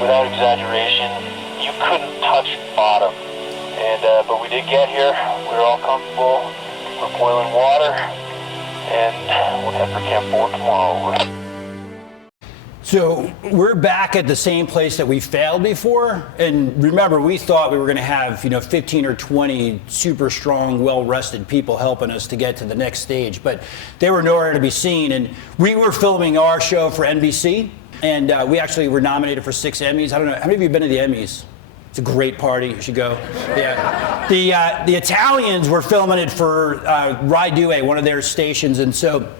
Without exaggeration, you couldn't touch bottom. And but we did get here. We were all comfortable. We're boiling water, and we'll head for Camp 4 tomorrow. So we're back at the same place that we failed before. And remember, we thought we were going to have 15 or 20 super strong, well-rested people helping us to get to the next stage. But they were nowhere to be seen. And we were filming our show for NBC. And we actually were nominated for 6 Emmys. I don't know, how many of you have been to the Emmys? It's a great party. You should go. Yeah. The Italians were filming it for Rai Due, one of their stations, and so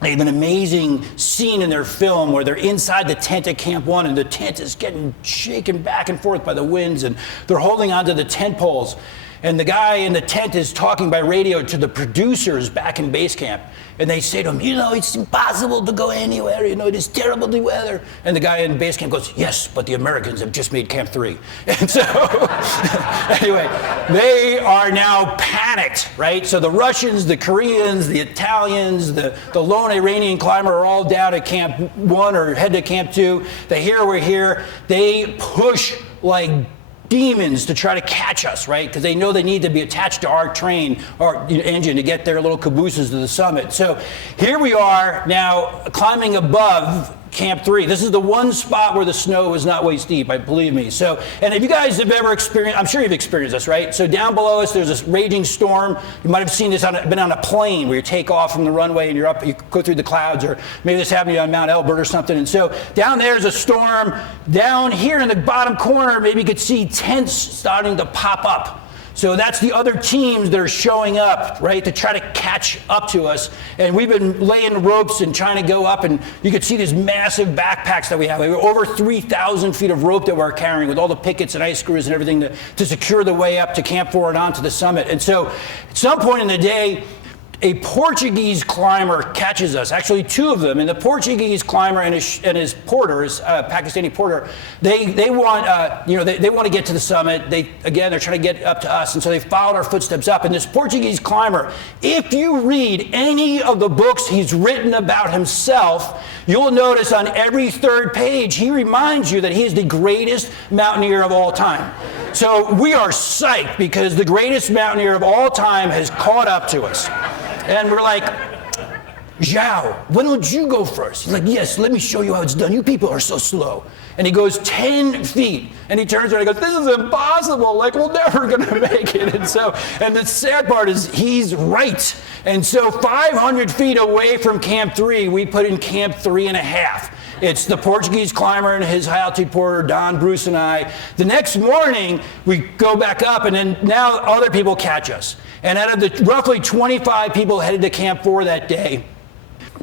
they have an amazing scene in their film where they're inside the tent at Camp 1, and the tent is getting shaken back and forth by the winds, and they're holding onto the tent poles. And the guy in the tent is talking by radio to the producers back in base camp. And they say to him, it's impossible to go anywhere, it is terrible the weather. And the guy in base camp goes, yes, but the Americans have just made Camp 3. And so, anyway, they are now panicked, right? So the Russians, the Koreans, the Italians, the lone Iranian climber are all down at Camp 1 or head to Camp 2. They hear we're here. They push like demons to try to catch us, right? Because they know they need to be attached to our train or engine to get their little cabooses to the summit. So here we are now climbing above Camp 3. This is the one spot where the snow is not waist deep, believe me. So, and if you guys have ever experienced, I'm sure you've experienced this, right? So down below us, there's this raging storm. You might have seen this been on a plane where you take off from the runway and you're up, you go through the clouds, or maybe this happened to you on Mount Elbert or something. And so down there's a storm. Down here in the bottom corner, maybe you could see tents starting to pop up. So that's the other teams that are showing up, right, to try to catch up to us. And we've been laying ropes and trying to go up, and you could see these massive backpacks that we have. We have over 3,000 feet of rope that we're carrying with all the pickets and ice screws and everything to secure the way up to Camp 4 and onto the summit. And so at some point in the day, a Portuguese climber catches us, actually two of them, and the Portuguese climber and his porter, Pakistani porter, they want they want to get to the summit. They're trying to get up to us, and so they followed our footsteps up. And this Portuguese climber, if you read any of the books he's written about himself, you'll notice on every third page he reminds you that he is the greatest mountaineer of all time. So we are psyched because the greatest mountaineer of all time has caught up to us. And we're like, Zhao, why don't you go first? He's like, yes, let me show you how it's done. You people are so slow. And he goes 10 feet, and he turns around and goes, this is impossible. Like, we're never going to make it. And the sad part is he's right. And so 500 feet away from Camp 3, we put in Camp 3.5. It's the Portuguese climber and his high-altitude porter, Don, Bruce, and I. The next morning, we go back up, and then now other people catch us. And out of the roughly 25 people headed to Camp 4 that day,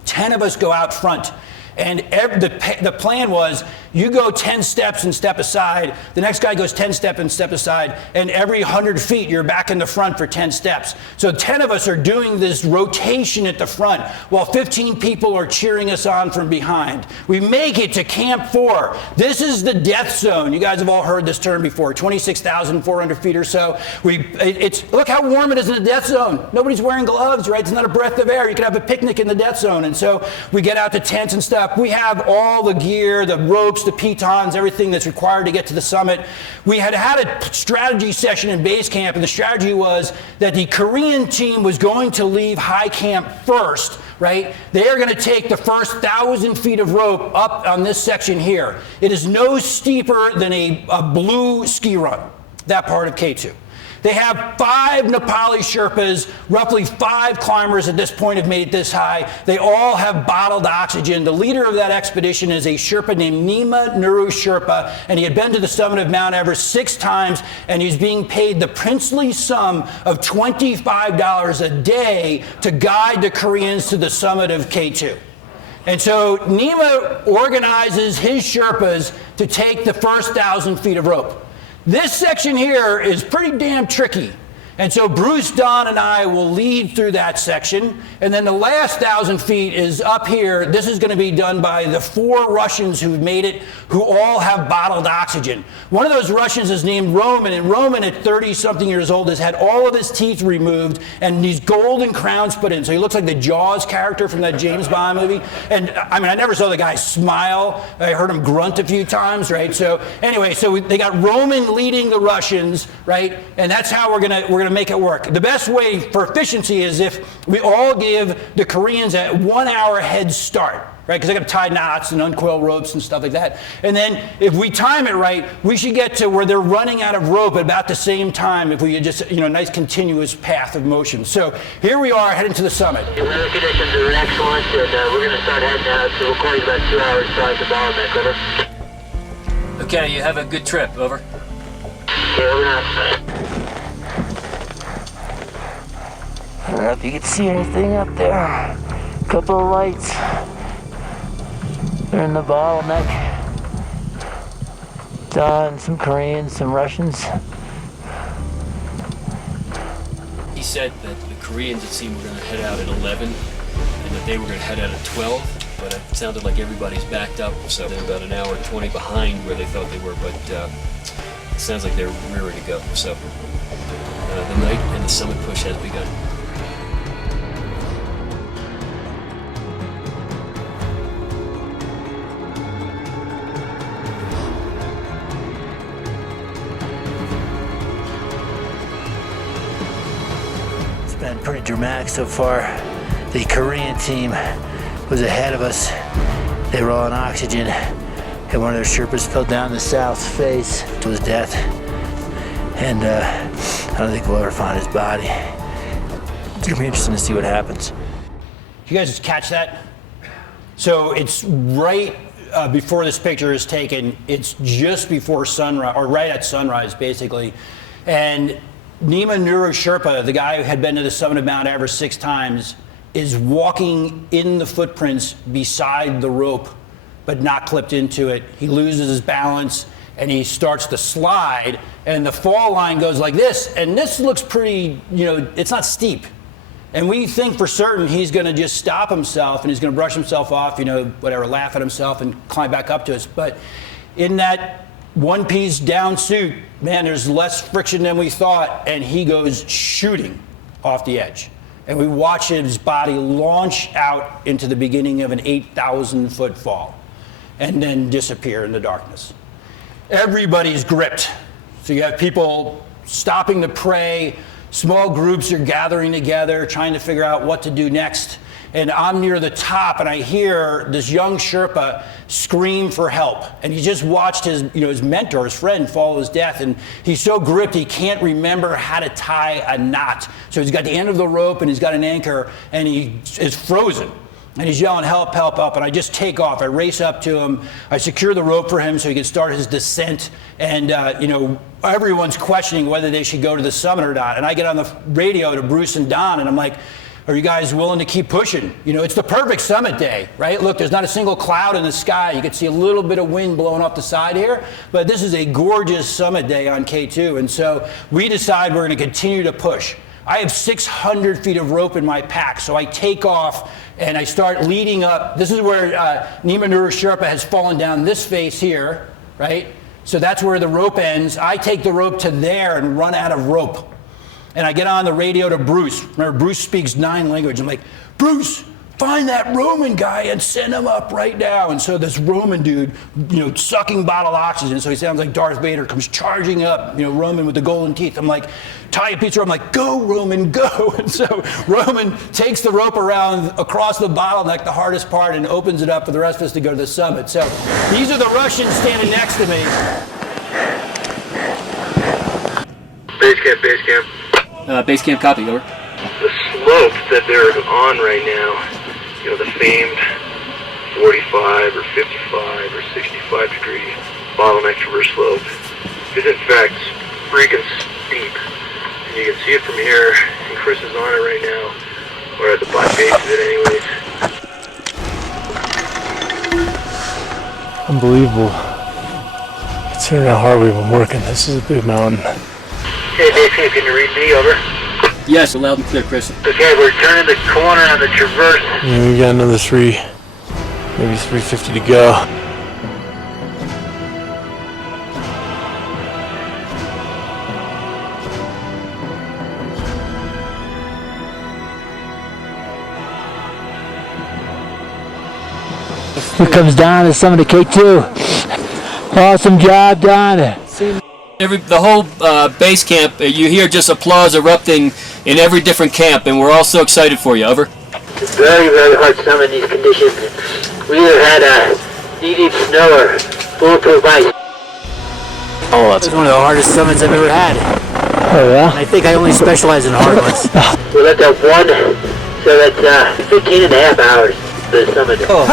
10 of us go out front. And the plan was, you go 10 steps and step aside, the next guy goes 10 steps and step aside, and every 100 feet you're back in the front for 10 steps. So 10 of us are doing this rotation at the front while 15 people are cheering us on from behind. We make it to Camp 4. This is the death zone. You guys have all heard this term before, 26,400 feet or so. Look how warm it is in the death zone. Nobody's wearing gloves, right? It's not a breath of air. You can have a picnic in the death zone. And so we get out to tents and stuff. We have all the gear, the ropes, the pitons, everything that's required to get to the summit. We had a strategy session in base camp, and the strategy was that the Korean team was going to leave high camp first, right? They are going to take the first 1,000 feet of rope up on this section here. It is no steeper than a blue ski run, that part of K2. They have 5 Nepali Sherpas, roughly 5 climbers at this point have made it this high. They all have bottled oxygen. The leader of that expedition is a Sherpa named Nima Nuru Sherpa, and he had been to the summit of Mount Everest 6 times, and he's being paid the princely sum of $25 a day to guide the Koreans to the summit of K2. And so Nima organizes his Sherpas to take the first 1,000 feet of rope. This section here is pretty damn tricky. And so Bruce, Don, and I will lead through that section. And then the last 1,000 feet is up here. This is going to be done by the 4 Russians who've made it, who all have bottled oxygen. One of those Russians is named Roman, and Roman at 30-something years old has had all of his teeth removed and these golden crowns put in. So he looks like the Jaws character from that James Bond movie. And I mean, I never saw the guy smile. I heard him grunt a few times, right? So anyway, they got Roman leading the Russians, right? And that's how we're gonna make it work. The best way for efficiency is if we all give the Koreans a 1-hour head start, right? Because they got to tie knots and uncoil ropes and stuff like that. And then if we time it right, we should get to where they're running out of rope at about the same time if we had just, a nice continuous path of motion. So here we are heading to the summit. The weather conditions are excellent, and we're going to start heading out. So we'll call you about 2 hours south of Bottleneck, over. Okay, you have a good trip, over. I don't know if you can see anything up there. Couple of lights. They're in the bottleneck. Don, some Koreans, some Russians. He said that the Koreans, it seemed, were going to head out at 11 and that they were going to head out at 12, but it sounded like everybody's backed up, so they're about an hour and 20 behind where they thought they were, but it sounds like they're ready to go. So the night and the summit push has begun. Been pretty dramatic so far. The Korean team was ahead of us. They were all on oxygen, and one of their Sherpas fell down the south face to his death. And I don't think we'll ever find his body. It's gonna be interesting to see what happens. You guys just catch that? So it's right before this picture is taken. It's just before sunrise, or right at sunrise, basically. And Nima Nuru Sherpa, the guy who had been to the summit of Mount Everest 6 times, is walking in the footprints beside the rope, but not clipped into it. He loses his balance and he starts to slide, and the fall line goes like this, and this looks pretty, it's not steep. And we think for certain he's gonna just stop himself and he's gonna brush himself off, whatever, laugh at himself and climb back up to us. But in that one-piece down suit, man, there's less friction than we thought, and he goes shooting off the edge. And we watch his body launch out into the beginning of an 8,000-foot fall and then disappear in the darkness. Everybody's gripped. So you have people stopping the prey, small groups are gathering together, trying to figure out what to do next. And I'm near the top, and I hear this young Sherpa scream for help. And he just watched his mentor, his friend, fall to his death. And he's so gripped, he can't remember how to tie a knot. So he's got the end of the rope, and he's got an anchor, and he is frozen. And he's yelling, help, help, help. And I just take off. I race up to him. I secure the rope for him so he can start his descent. And, everyone's questioning whether they should go to the summit or not. And I get on the radio to Bruce and Don, and I'm like, are you guys willing to keep pushing? It's the perfect summit day, right? Look, there's not a single cloud in the sky. You can see a little bit of wind blowing off the side here, but this is a gorgeous summit day on K2. And so we decide we're going to continue to push. I have 600 feet of rope in my pack, so I take off and I start leading up. This is where Nima Nuru Sherpa has fallen down this face here, right? So that's where the rope ends. I take the rope to there and run out of rope. And I get on the radio to Bruce. Remember, Bruce speaks 9 languages. I'm like, Bruce, find that Roman guy and send him up right now. And so this Roman dude, sucking bottle oxygen, so he sounds like Darth Vader, comes charging up, Roman with the golden teeth. I'm like, tie a piece of rope. I'm like, go, Roman, go. And so Roman takes the rope around across the bottleneck, the hardest part, and opens it up for the rest of us to go to the summit. So these are the Russians standing next to me. Base camp. Base camp copy, over. The slope that they're on right now, the famed 45 or 55 or 65 degree bottleneck traverse slope, is in fact freaking steep. And you can see it from here, and Chris is on it right now, or at the base of it anyways. Unbelievable. Considering how hard we've been working, this is a big mountain. Hey, base camp, can you read me? Over. Yes, loud and clear, Chris. Okay, we're turning the corner on the traverse. Yeah, we got another 3, maybe 350 to go. Here comes Don to the summit of K2. Awesome job, Don. The whole base camp, you hear just applause erupting in every different camp, and we're all so excited for you. Over. It's very, very hard summit in these conditions. We either had knee-deep snow or bulletproof ice. Oh, that's one of the hardest summits I've ever had. Oh, yeah? I think I only specialize in hard ones. We left out one, so that's 15 and a half hours to the summit. Oh.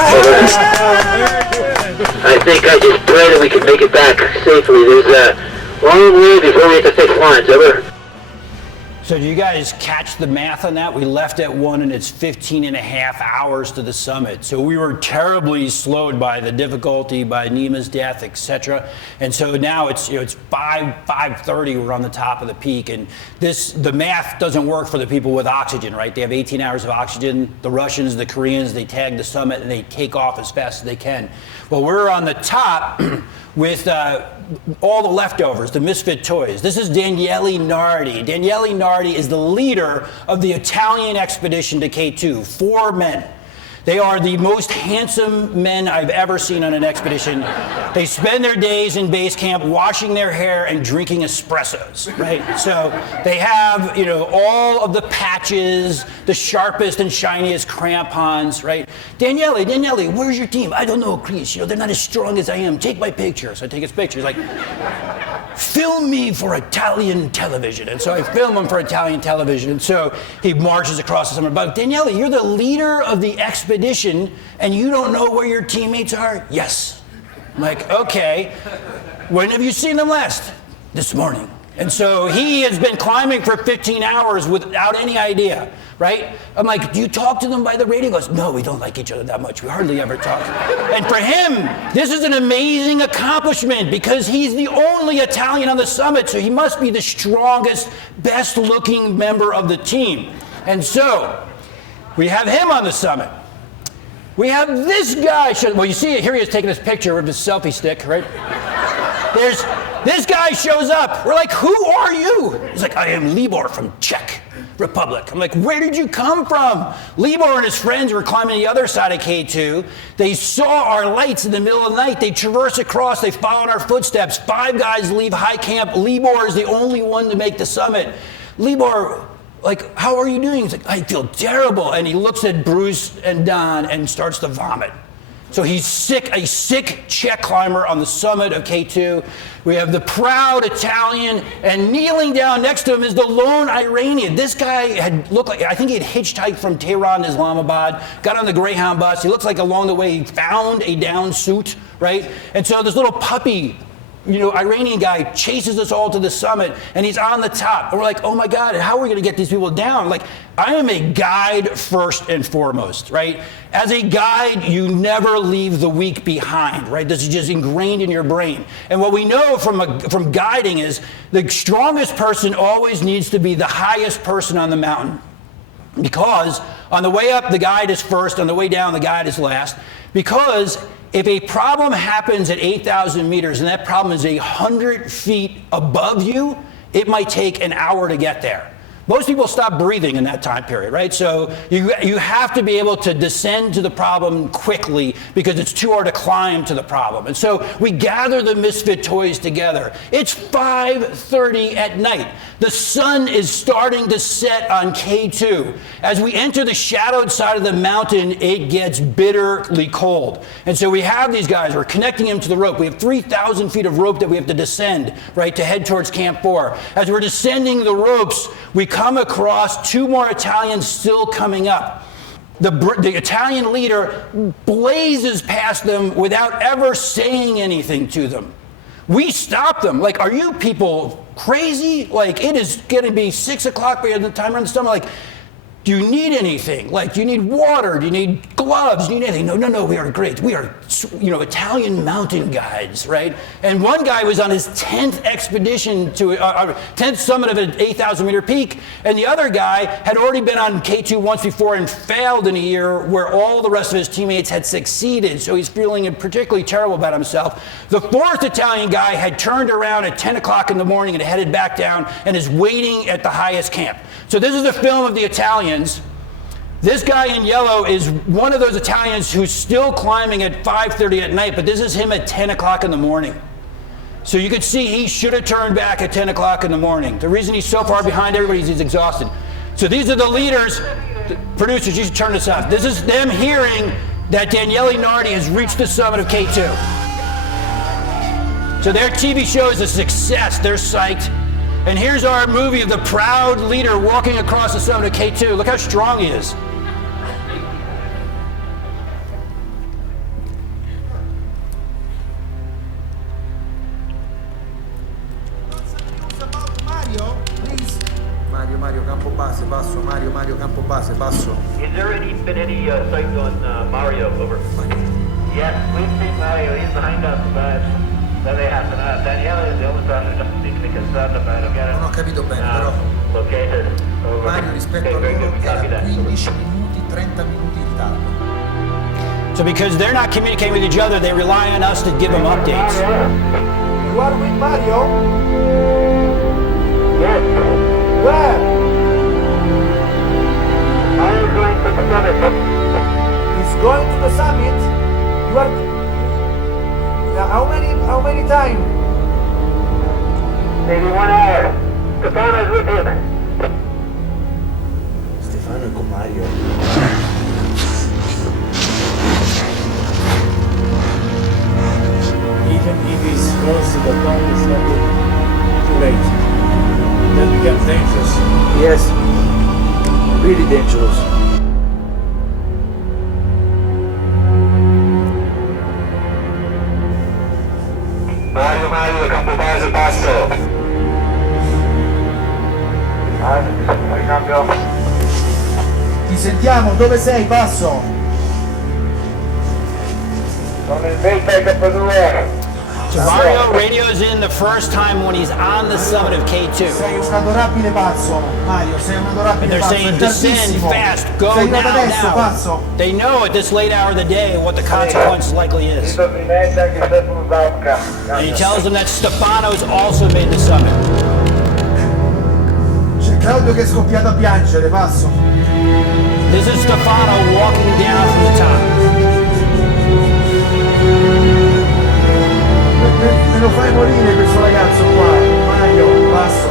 I think I just pray that we can make it back safely. There's Long way before we hit the fixed lines, over. So do you guys catch the math on that? We left at 1 and it's 15 and a half hours to the summit. So we were terribly slowed by the difficulty, by Nima's death, etc. And so now it's 5:30, we're on the top of the peak. And the math doesn't work for the people with oxygen, right? They have 18 hours of oxygen. The Russians, the Koreans, they tag the summit and they take off as fast as they can. Well, we're on the top with all the leftovers, the misfit toys. This is Daniele Nardi. Daniele Nardi is the leader of the Italian expedition to K2, 4 men. They are the most handsome men I've ever seen on an expedition. They spend their days in base camp washing their hair and drinking espressos, right? So they have, all of the patches, the sharpest and shiniest crampons, right? Daniele, where's your team? I don't know, Chris. They're not as strong as I am. Take my picture. So I take his picture. He's like, film me for Italian television. And so I film him for Italian television. And so he marches across the summer. But Daniele, you're the leader of the expedition and you don't know where your teammates are? Yes. I'm like, okay. When have you seen them last? This morning. And so he has been climbing for 15 hours without any idea, right? I'm like, do you talk to them by the radio? He goes, no, we don't like each other that much. We hardly ever talk. And for him, this is an amazing accomplishment because he's the only Italian on the summit, so he must be the strongest, best looking member of the team. And so we have him on the summit. We have this guy. Well, you see it here. He is taking his picture with his selfie stick, right? This guy shows up. We're like, who are you? He's like, I am Libor from Czech Republic. I'm like, where did you come from? Libor and his friends were climbing the other side of K2. They saw our lights in the middle of the night. They traverse across. They follow in our footsteps. 5 guys leave high camp. Libor is the only one to make the summit. Libor, like, how are you doing? He's like, I feel terrible. And he looks at Bruce and Don and starts to vomit. So he's sick, a sick Czech climber on the summit of K2. We have the proud Italian, and kneeling down next to him is the lone Iranian. This guy had looked like, I think he had hitchhiked from Tehran to Islamabad, got on the Greyhound bus. He looks like along the way he found a down suit, right? And so this little puppy, Iranian guy chases us all to the summit, and he's on the top. And we're like, oh my God, how are we going to get these people down? Like, I am a guide first and foremost, right? As a guide, you never leave the weak behind, right? This is just ingrained in your brain. And what we know from guiding is the strongest person always needs to be the highest person on the mountain. Because on the way up, the guide is first. On the way down, the guide is last. Because if a problem happens at 8,000 meters and that problem is 100 feet above you, it might take an hour to get there. Most people stop breathing in that time period, right? So you have to be able to descend to the problem quickly because it's too hard to climb to the problem. And so we gather the misfit toys together. It's 5:30 at night. The sun is starting to set on K2. As we enter the shadowed side of the mountain, it gets bitterly cold. And so we have these guys, we're connecting them to the rope. We have 3,000 feet of rope that we have to descend, right, to head towards Camp 4. As we're descending the ropes, we come across 2 more Italians still coming up. The Italian leader blazes past them without ever saying anything to them. We stop them. Like, are you people crazy? Like, it is going to be 6 o'clock by the time we're in the summer. Like, do you need anything? Like, do you need water? Do you need gloves? Do you need anything? No, we are great. We are, Italian mountain guides, right? And one guy was on his 10th expedition to 10th summit of an 8,000 meter peak, and the other guy had already been on K2 once before and failed in a year where all the rest of his teammates had succeeded, so he's feeling particularly terrible about himself. The 4th Italian guy had turned around at 10 o'clock in the morning and headed back down and is waiting at the highest camp. So this is a film of the Italians. This guy in yellow is one of those Italians who's still climbing at 5:30 at night, but this is him at 10 o'clock in the morning. So you could see he should have turned back at 10 o'clock in the morning. The reason he's so far behind everybody is he's exhausted. So these are the leaders. The producers, you should turn this off. This is them hearing that Daniele Nardi has reached the summit of K2. So their TV show is a success. They're psyched. And here's our movie of the proud leader walking across the summit of K2. Look how strong he is. base, passo. Is there been any sights on Mario? Over. Yes, we've seen Mario. He's behind us, but then they have to know. Danielle is the only person who doesn't seem to be concerned about him. Non ho capito bene, però Located. Over. Mario rispetto a very loro good. We copy era that. 15 minuti, 30 minuti di ritardo. So because they're not communicating with each other, they rely on us to give them updates. You are with Mario? Yes. Where? Mario's going to the summit. He's going to the summit? You are... How many time? Maybe 1 hour. Stefano's with him. Stefano è con Mario. Even if he's close to the bomb, it's not too late. That becomes dangerous. Yes. Really dangerous. Mario, campo base, passo. Ricambio. Ti sentiamo, dove sei? Passo. Sono il Baytech per 2. So Mario radios in the first time when he's on the summit of K2. Sei un adorabile pazzo, Mario, sei un And adorabile they're pazzo. saying, È descend tardissimo. fast, go Sei now, arrivato adesso, now. pazzo. They know at this late hour of the day what the consequence likely is. And he tells them that Stefano's also made the summit. C'è Claudio che è scoppiato a piangere, passo. This is Stefano walking down from the top. Me lo fai morire questo ragazzo qua, Mario, passo.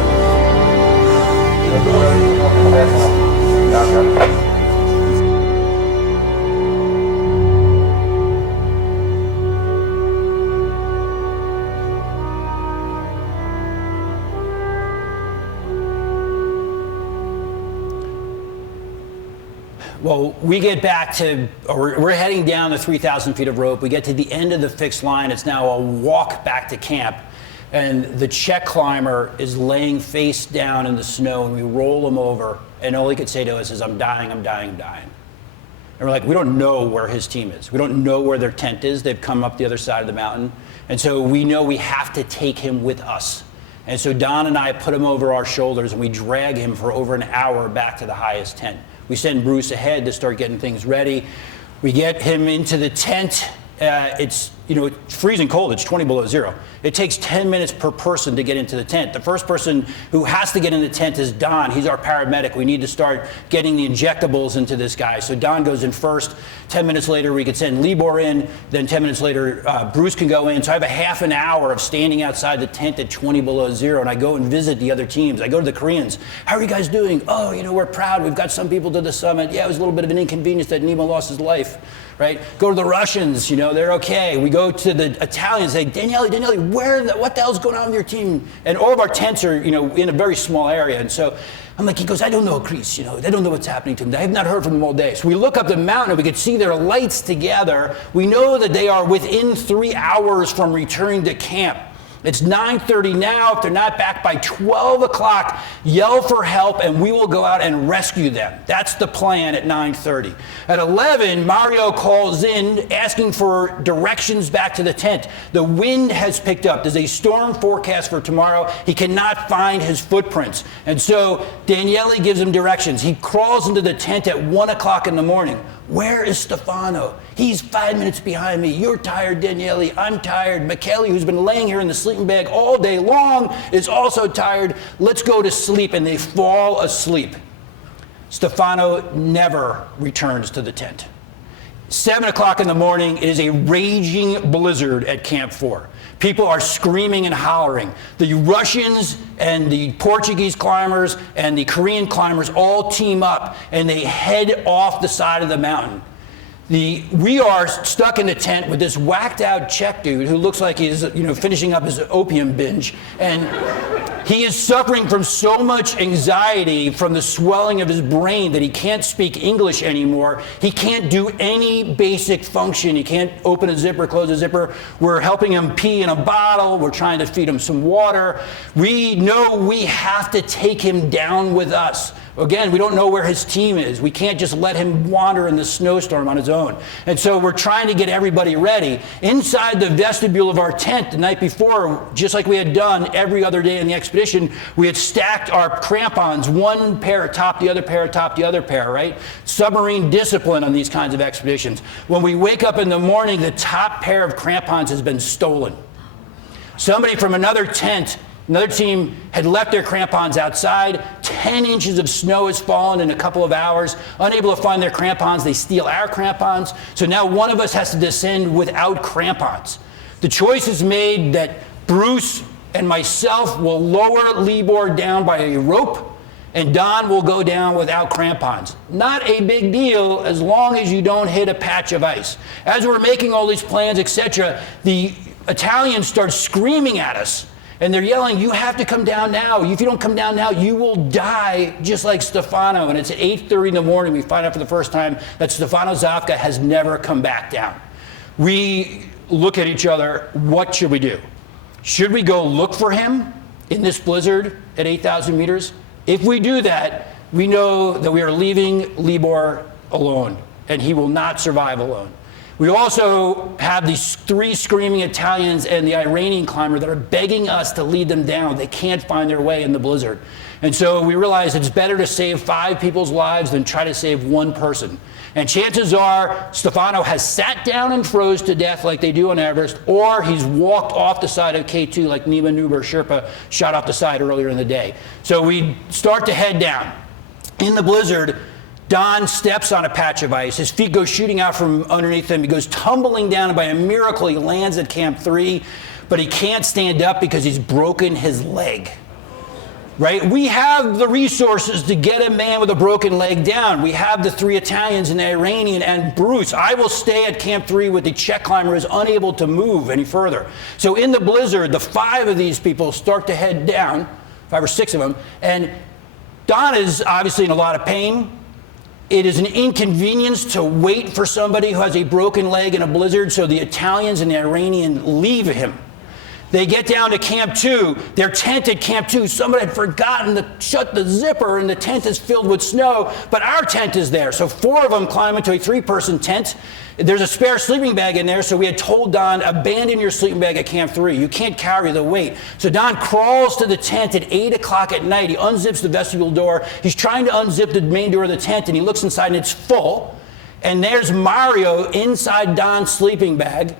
Well, we get back to, or we're heading down the 3,000 feet of rope. We get to the end of the fixed line. It's now a walk back to camp. And the Czech climber is laying face down in the snow, and we roll him over. And all he could say to us is, I'm dying, I'm dying, I'm dying. And we're like, we don't know where his team is. We don't know where their tent is. They've come up the other side of the mountain. And so we know we have to take him with us. And so Don and I put him over our shoulders, and we drag him for over an hour back to the highest tent. We send Bruce ahead to start getting things ready. We get him into the tent. It's freezing cold. It's 20 below zero. It takes 10 minutes per person to get into the tent. The first person who has to get in the tent is Don. He's our paramedic. We need to start getting the injectables into this guy. So Don goes in first. 10 minutes later, we could send Libor in. Then 10 minutes later, Bruce can go in. So I have a half an hour of standing outside the tent at 20 below zero, and I go and visit the other teams. I go to the Koreans. How are you guys doing? Oh, we're proud. We've got some people to the summit. Yeah, it was a little bit of an inconvenience that Nemo lost his life. Right? Go to the Russians, they're okay. We go to the Italians, say, Daniele, what the hell's going on with your team? And all of our tents are, in a very small area. And so I'm like, he goes, I don't know, Chris, they don't know what's happening to them. I have not heard from them all day. So we look up the mountain and we could see their lights together. We know that they are within 3 hours from returning to camp. It's 9:30 now. If they're not back by 12 o'clock, yell for help and we will go out and rescue them. That's the plan at 9:30. At 11, Mario calls in asking for directions back to the tent. The wind has picked up. There's a storm forecast for tomorrow. He cannot find his footprints. And so Daniele gives him directions. He crawls into the tent at 1 o'clock in the morning. Where is Stefano? He's 5 minutes behind me. You're tired, Daniele. I'm tired. Michele, who's been laying here in the sleeping bag all day long, is also tired. Let's go to sleep. And they fall asleep. Stefano never returns to the tent. 7 o'clock in the morning, it is a raging blizzard at Camp 4. People are screaming and hollering. The Russians and the Portuguese climbers and the Korean climbers all team up and they head off the side of the mountain. We are stuck in the tent with this whacked out Czech dude who looks like he's finishing up his opium binge, and he is suffering from so much anxiety from the swelling of his brain that he can't speak English anymore. He can't do any basic function. He can't open a zipper, close a zipper. We're helping him pee in a bottle. We're trying to feed him some water. We know we have to take him down with us. Again, we don't know where his team is. We can't just let him wander in the snowstorm on his own. And so we're trying to get everybody ready. Inside the vestibule of our tent the night before, just like we had done every other day in the expedition, we had stacked our crampons, one pair atop the other pair atop the other pair, right? Submarine discipline on these kinds of expeditions. When we wake up in the morning, the top pair of crampons has been stolen. Somebody from another tent, another team, had left their crampons outside. 10 inches of snow has fallen in a couple of hours. Unable to find their crampons, they steal our crampons. So now one of us has to descend without crampons. The choice is made that Bruce and myself will lower Libor down by a rope, and Don will go down without crampons. Not a big deal as long as you don't hit a patch of ice. As we're making all these plans, etc., the Italians start screaming at us. And they're yelling, you have to come down now. If you don't come down now, you will die just like Stefano. And it's at 8:30 in the morning, we find out for the first time that Stefano Zafka has never come back down. We look at each other, what should we do? Should we go look for him in this blizzard at 8,000 meters? If we do that, we know that we are leaving Libor alone, and he will not survive alone. We also have these 3 screaming Italians and the Iranian climber that are begging us to lead them down. They can't find their way in the blizzard. And so we realize it's better to save 5 people's lives than try to save 1 person. And chances are Stefano has sat down and froze to death like they do on Everest, or he's walked off the side of K2 like Nima Nuber Sherpa shot off the side earlier in the day. So we start to head down. In the blizzard, Don steps on a patch of ice. His feet go shooting out from underneath him. He goes tumbling down, and by a miracle, he lands at Camp 3, but he can't stand up because he's broken his leg. Right? We have the resources to get a man with a broken leg down. We have the 3 Italians and the Iranian and Bruce. I will stay at Camp 3 with the Czech climber who is unable to move any further. So in the blizzard, the 5 of these people start to head down, 5 or 6 of them, and Don is obviously in a lot of pain. It is an inconvenience to wait for somebody who has a broken leg in a blizzard, so the Italians and the Iranian leave him. They get down to Camp 2. Their tent at Camp 2, somebody had forgotten to shut the zipper, and the tent is filled with snow, but our tent is there. So 4 of them climb into a 3-person tent. There's a spare sleeping bag in there, so we had told Don, abandon your sleeping bag at Camp 3. You can't carry the weight. So Don crawls to the tent at 8 o'clock at night. He unzips the vestibule door. He's trying to unzip the main door of the tent, and he looks inside, and it's full. And there's Mario inside Don's sleeping bag,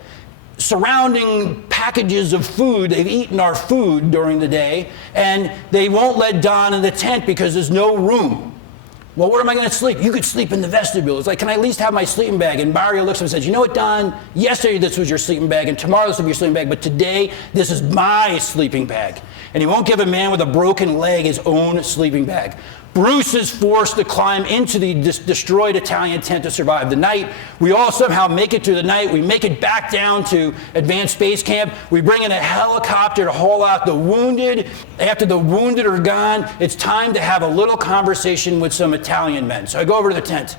surrounding packages of food. They've eaten our food during the day, and they won't let Don in the tent because there's no room. Well, where am I going to sleep? You could sleep in the vestibule. It's like, can I at least have my sleeping bag? And Mario looks at him and says, you know what, Don? Yesterday this was your sleeping bag, and tomorrow this will be your sleeping bag, but today this is my sleeping bag. And he won't give a man with a broken leg his own sleeping bag. Bruce is forced to climb into the destroyed Italian tent to survive the night. We all somehow make it through the night. We make it back down to Advanced Base Camp. We bring in a helicopter to haul out the wounded. After the wounded are gone, it's time to have a little conversation with some Italian men. So I go over to the tent.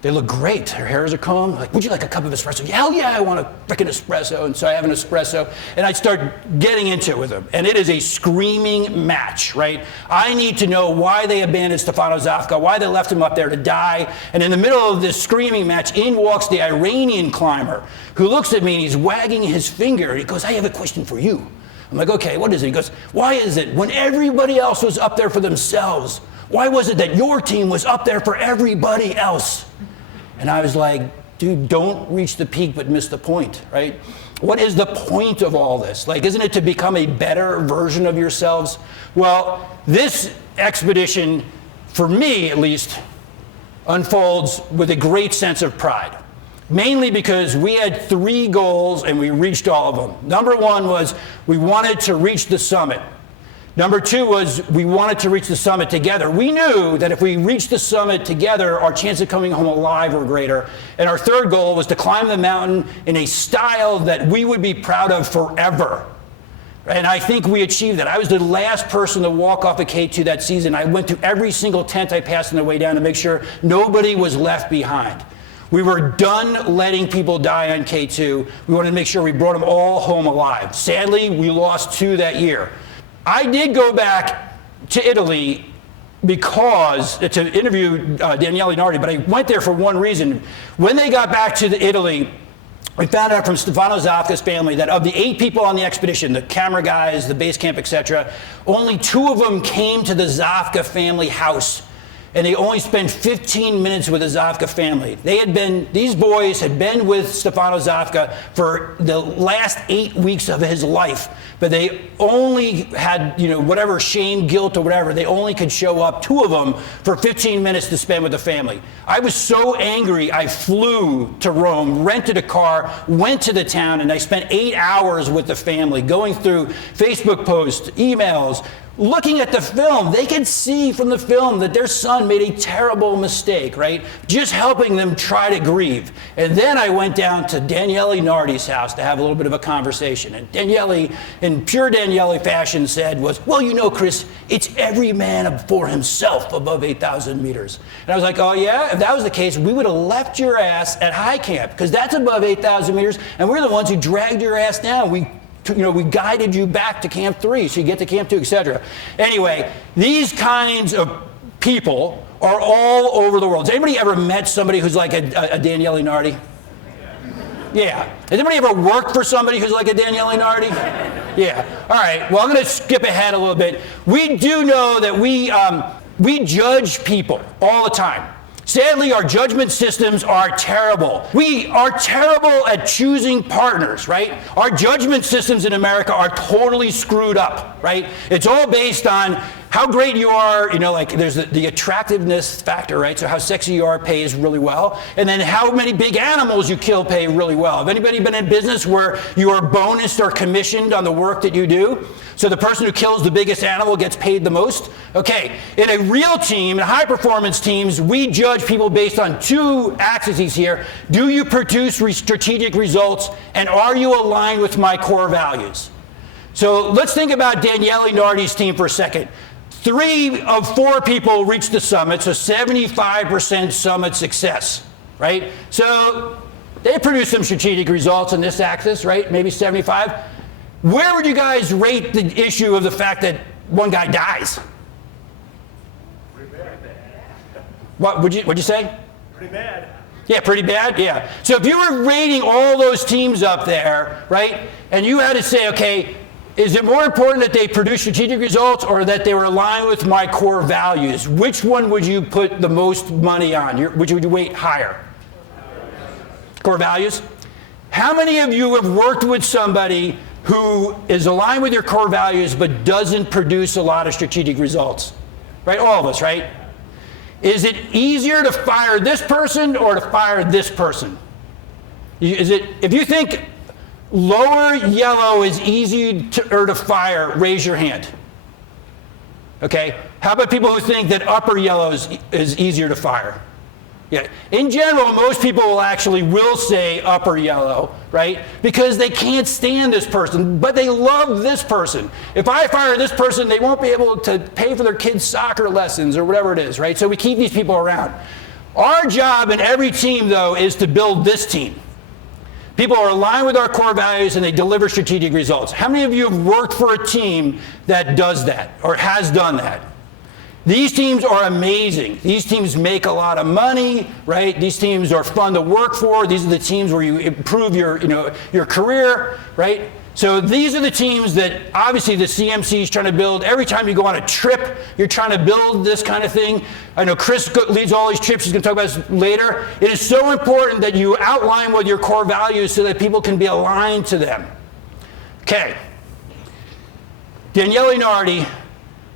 They look great. Their hairs are combed. Like, would you like a cup of espresso? Yeah, hell yeah, I want a frickin' espresso. And so I have an espresso, and I start getting into it with them. And it is a screaming match, right? I need to know why they abandoned Stefano Zafka, why they left him up there to die. And in the middle of this screaming match, in walks the Iranian climber, who looks at me and he's wagging his finger. And he goes, I have a question for you. I'm like, okay, what is it? He goes, why is it when everybody else was up there for themselves, why was it that your team was up there for everybody else? And I was like, dude, don't reach the peak but miss the point, right? What is the point of all this? Like, isn't it to become a better version of yourselves? Well, this expedition, for me at least, unfolds with a great sense of pride. Mainly because we had 3 goals and we reached all of them. Number 1 was we wanted to reach the summit. Number 2 was we wanted to reach the summit together. We knew that if we reached the summit together, our chance of coming home alive were greater. And our 3rd goal was to climb the mountain in a style that we would be proud of forever. And I think we achieved that. I was the last person to walk off of K2 that season. I went through every single tent I passed on the way down to make sure nobody was left behind. We were done letting people die on K2. We wanted to make sure we brought them all home alive. Sadly, we lost 2 that year. I did go back to Italy because to interview Daniele Nardi, but I went there for one reason. When they got back to Italy, we found out from Stefano Zafka's family that of the 8 people on the expedition, the camera guys, the base camp, etc., only 2 of them came to the Zafka family house. And they only spent 15 minutes with the Zafka family. These boys had been with Stefano Zafka for the last 8 weeks of his life, but they only had, whatever shame, guilt, or whatever, they only could show up, 2 of them, for 15 minutes to spend with the family. I was so angry, I flew to Rome, rented a car, went to the town, and I spent 8 hours with the family, going through Facebook posts, emails, looking at the film. They could see from the film that their son made a terrible mistake, right? Just helping them try to grieve. And then I went down to Daniele Nardi's house to have a little bit of a conversation. And Daniele, in pure Daniele fashion, said well, Chris, it's every man for himself above 8,000 meters. And I was like, oh yeah? If that was the case, we would have left your ass at high camp, because that's above 8,000 meters, and we're the ones who dragged your ass down. We guided you back to Camp 3, so you get to Camp 2, etc. Anyway, these kinds of people are all over the world. Has anybody ever met somebody who's like a Daniele Nardi? Yeah. Has anybody ever worked for somebody who's like a Daniele Nardi? Yeah. All right. Well, I'm going to skip ahead a little bit. We do know that we judge people all the time. Sadly, our judgment systems are terrible. We are terrible at choosing partners, right? Our judgment systems in America are totally screwed up, right? It's all based on how great you are, there's the attractiveness factor, right? So how sexy you are pays really well. And then how many big animals you kill pay really well. Have anybody been in business where you are bonused or commissioned on the work that you do? So the person who kills the biggest animal gets paid the most? Okay, in a real team, in high performance teams, we judge people based on 2 axes here. Do you produce strategic results, and are you aligned with my core values? So let's think about Daniele Nardi's team for a second. 3 of 4 people reached the summit, so 75% summit success, right? So they produced some strategic results on this axis, right? Maybe 75. Where would you guys rate the issue of the fact that one guy dies? Pretty bad. What'd you say? Pretty bad. Yeah, pretty bad? Yeah. So if you were rating all those teams up there, right, and you had to say, okay, is it more important that they produce strategic results or that they were aligned with my core values? Which one would you put the most money on? Which would you weight higher? Core values? How many of you have worked with somebody who is aligned with your core values but doesn't produce a lot of strategic results? Right? All of us, right? Is it easier to fire this person or to fire this person? If you think lower yellow is easy to fire, raise your hand. Okay? How about people who think that upper yellow is easier to fire? Yeah. In general, most people will say upper yellow, right? Because they can't stand this person, but they love this person. If I fire this person, they won't be able to pay for their kids' soccer lessons or whatever it is, right? So we keep these people around. Our job in every team, though, is to build this team. People are aligned with our core values and they deliver strategic results. How many of you have worked for a team that does that or has done that? These teams are amazing. These teams make a lot of money, right? These teams are fun to work for. These are the teams where you improve your career, right? So these are the teams that obviously the CMC is trying to build. Every time you go on a trip, you're trying to build this kind of thing. I know Chris leads all these trips. He's going to talk about this later. It is so important that you outline what your core values so that people can be aligned to them. Okay. Daniele Nardi,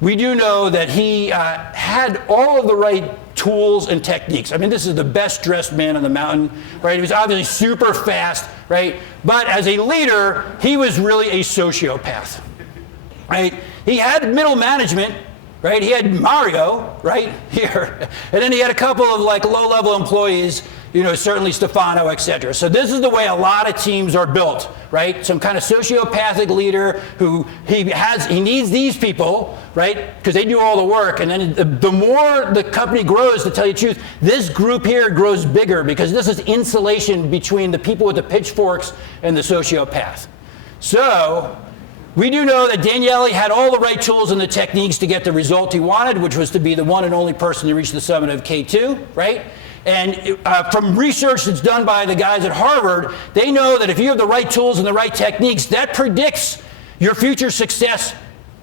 we do know that he had all of the right tools and techniques. I mean, this is the best dressed man on the mountain, right? He was obviously super fast, right? But as a leader, he was really a sociopath, right? He had middle management, right? He had Mario, right here. And then he had a couple of low-level employees, certainly Stefano, etc. So this is the way a lot of teams are built, right? Some kind of sociopathic leader who he needs these people, right? Because they do all the work. And then the more the company grows, to tell you the truth, this group here grows bigger because this is insulation between the people with the pitchforks and the sociopath. So We do know that Daniele had all the right tools and the techniques to get the result he wanted, which was to be the one and only person to reach the summit of K2, right? And from research that's done by the guys at Harvard, they know that if you have the right tools and the right techniques, that predicts your future success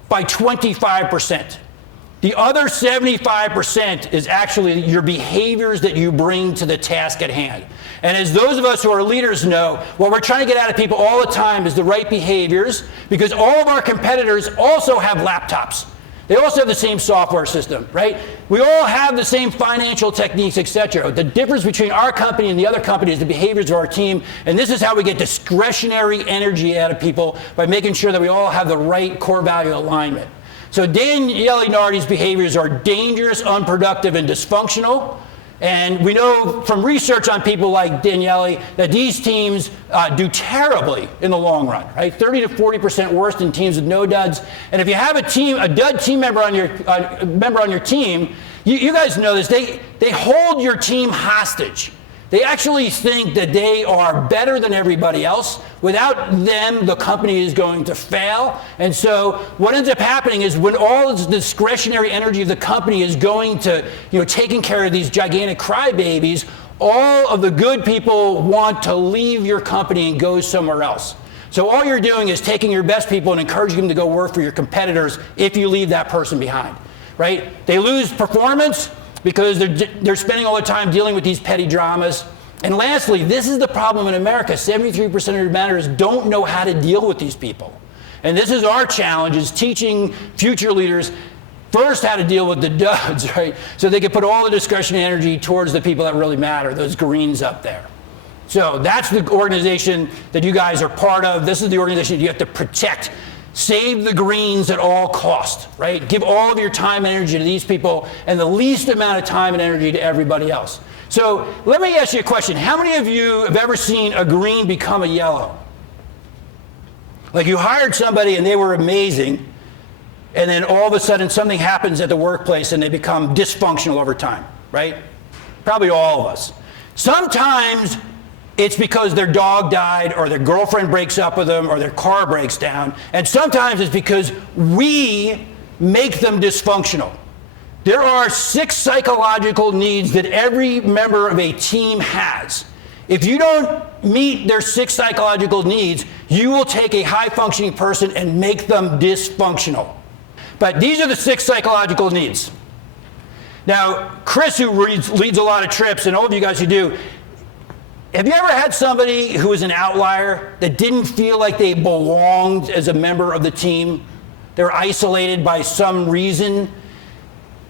by 25%. The other 75% is actually your behaviors that you bring to the task at hand. And as those of us who are leaders know, what we're trying to get out of people all the time is the right behaviors, because all of our competitors also have laptops. They also have the same software system, right? We all have the same financial techniques, etc. The difference between our company and the other company is the behaviors of our team, and this is how we get discretionary energy out of people, by making sure that we all have the right core value alignment. So Daniele Nardi's behaviors are dangerous, unproductive, and dysfunctional. And we know from research on people like Daniele that these teams do terribly in the long run, right? 30 to 40% worse than teams with no duds. And if you have a dud team member on your team, you guys know this. They hold your team hostage. They actually think that they are better than everybody else. Without them, the company is going to fail. And so what ends up happening is when all this discretionary energy of the company is going to, taking care of these gigantic crybabies, all of the good people want to leave your company and go somewhere else. So all you're doing is taking your best people and encouraging them to go work for your competitors if you leave that person behind, right? They lose performance because they're spending all their time dealing with these petty dramas. And lastly, this is the problem in America. 73% of your managers don't know how to deal with these people. And this is our challenge, is teaching future leaders first how to deal with the duds, right? So they can put all the discretionary energy towards the people that really matter, those greens up there. So that's the organization that you guys are part of. This is the organization you have to protect. Save the greens at all cost, right? Give all of your time and energy to these people and the least amount of time and energy to everybody else. So let me ask you a question. How many of you have ever seen a green become a yellow? Like you hired somebody and they were amazing, and then all of a sudden something happens at the workplace and they become dysfunctional over time, right? Probably all of us. Sometimes it's because their dog died, or their girlfriend breaks up with them, or their car breaks down. And sometimes it's because we make them dysfunctional. There are 6 psychological needs that every member of a team has. If you don't meet their 6 psychological needs, you will take a high-functioning person and make them dysfunctional. But these are the 6 psychological needs. Now, Chris, who leads a lot of trips, and all of you guys who do, have you ever had somebody who was an outlier that didn't feel like they belonged as a member of the team? They were isolated by some reason.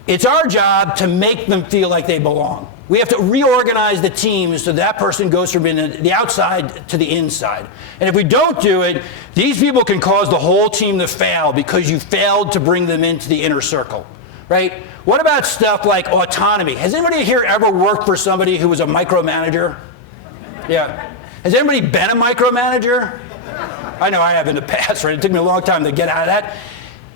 It's our job to make them feel like they belong. We have to reorganize the team so that person goes from the outside to the inside. And if we don't do it, these people can cause the whole team to fail because you failed to bring them into the inner circle, right? What about stuff like autonomy? Has anybody here ever worked for somebody who was a micromanager? Yeah. Has anybody been a micromanager? I know I have in the past, right? It took me a long time to get out of that.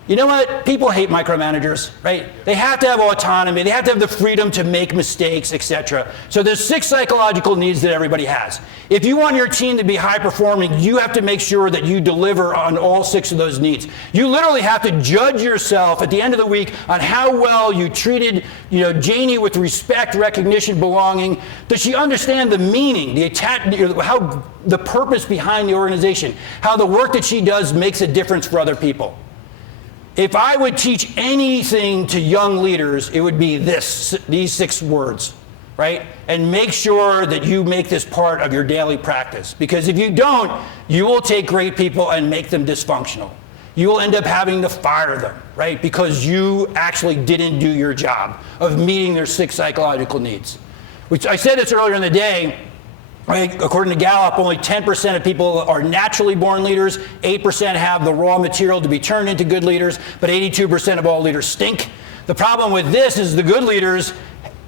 You know what? People hate micromanagers, right? They have to have autonomy. They have to have the freedom to make mistakes, etc. So there's 6 psychological needs that everybody has. If you want your team to be high performing, you have to make sure that you deliver on all 6 of those needs. You literally have to judge yourself at the end of the week on how well you treated, Janie with respect, recognition, belonging. Does she understand the meaning, how the purpose behind the organization, how the work that she does makes a difference for other people? If I would teach anything to young leaders, it would be these 6 words, right? And make sure that you make this part of your daily practice. Because if you don't, you will take great people and make them dysfunctional. You will end up having to fire them, right? Because you actually didn't do your job of meeting their 6 psychological needs. Which I said this earlier in the day. Right? According to Gallup, only 10% of people are naturally born leaders, 8% have the raw material to be turned into good leaders, but 82% of all leaders stink. The problem with this is the good leaders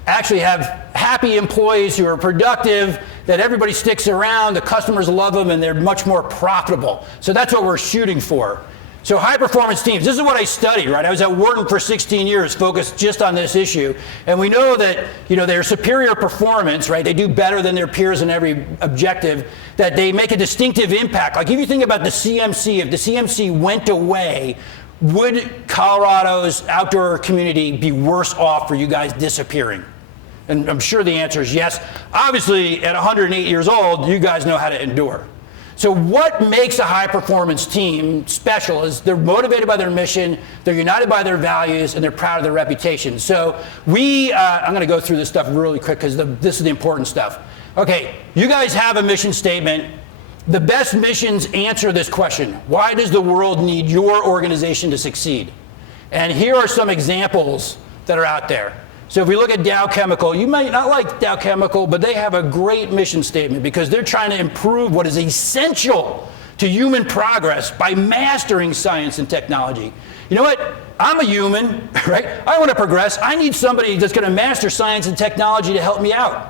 actually have happy employees who are productive, that everybody sticks around, the customers love them, and they're much more profitable. So that's what we're shooting for. So high performance teams, this is what I studied, right? I was at Wharton for 16 years focused just on this issue. And we know that, their superior performance, right? They do better than their peers in every objective, that they make a distinctive impact. Like if you think about the CMC, if the CMC went away, would Colorado's outdoor community be worse off for you guys disappearing? And I'm sure the answer is yes. Obviously, at 108 years old, you guys know how to endure. So what makes a high-performance team special is they're motivated by their mission, they're united by their values, and they're proud of their reputation. So I'm going to go through this stuff really quick because this is the important stuff. Okay, you guys have a mission statement. The best missions answer this question. Why does the world need your organization to succeed? And here are some examples that are out there. So if we look at Dow Chemical, you might not like Dow Chemical, but they have a great mission statement because they're trying to improve what is essential to human progress by mastering science and technology. You know what? I'm a human, right? I want to progress. I need somebody that's going to master science and technology to help me out.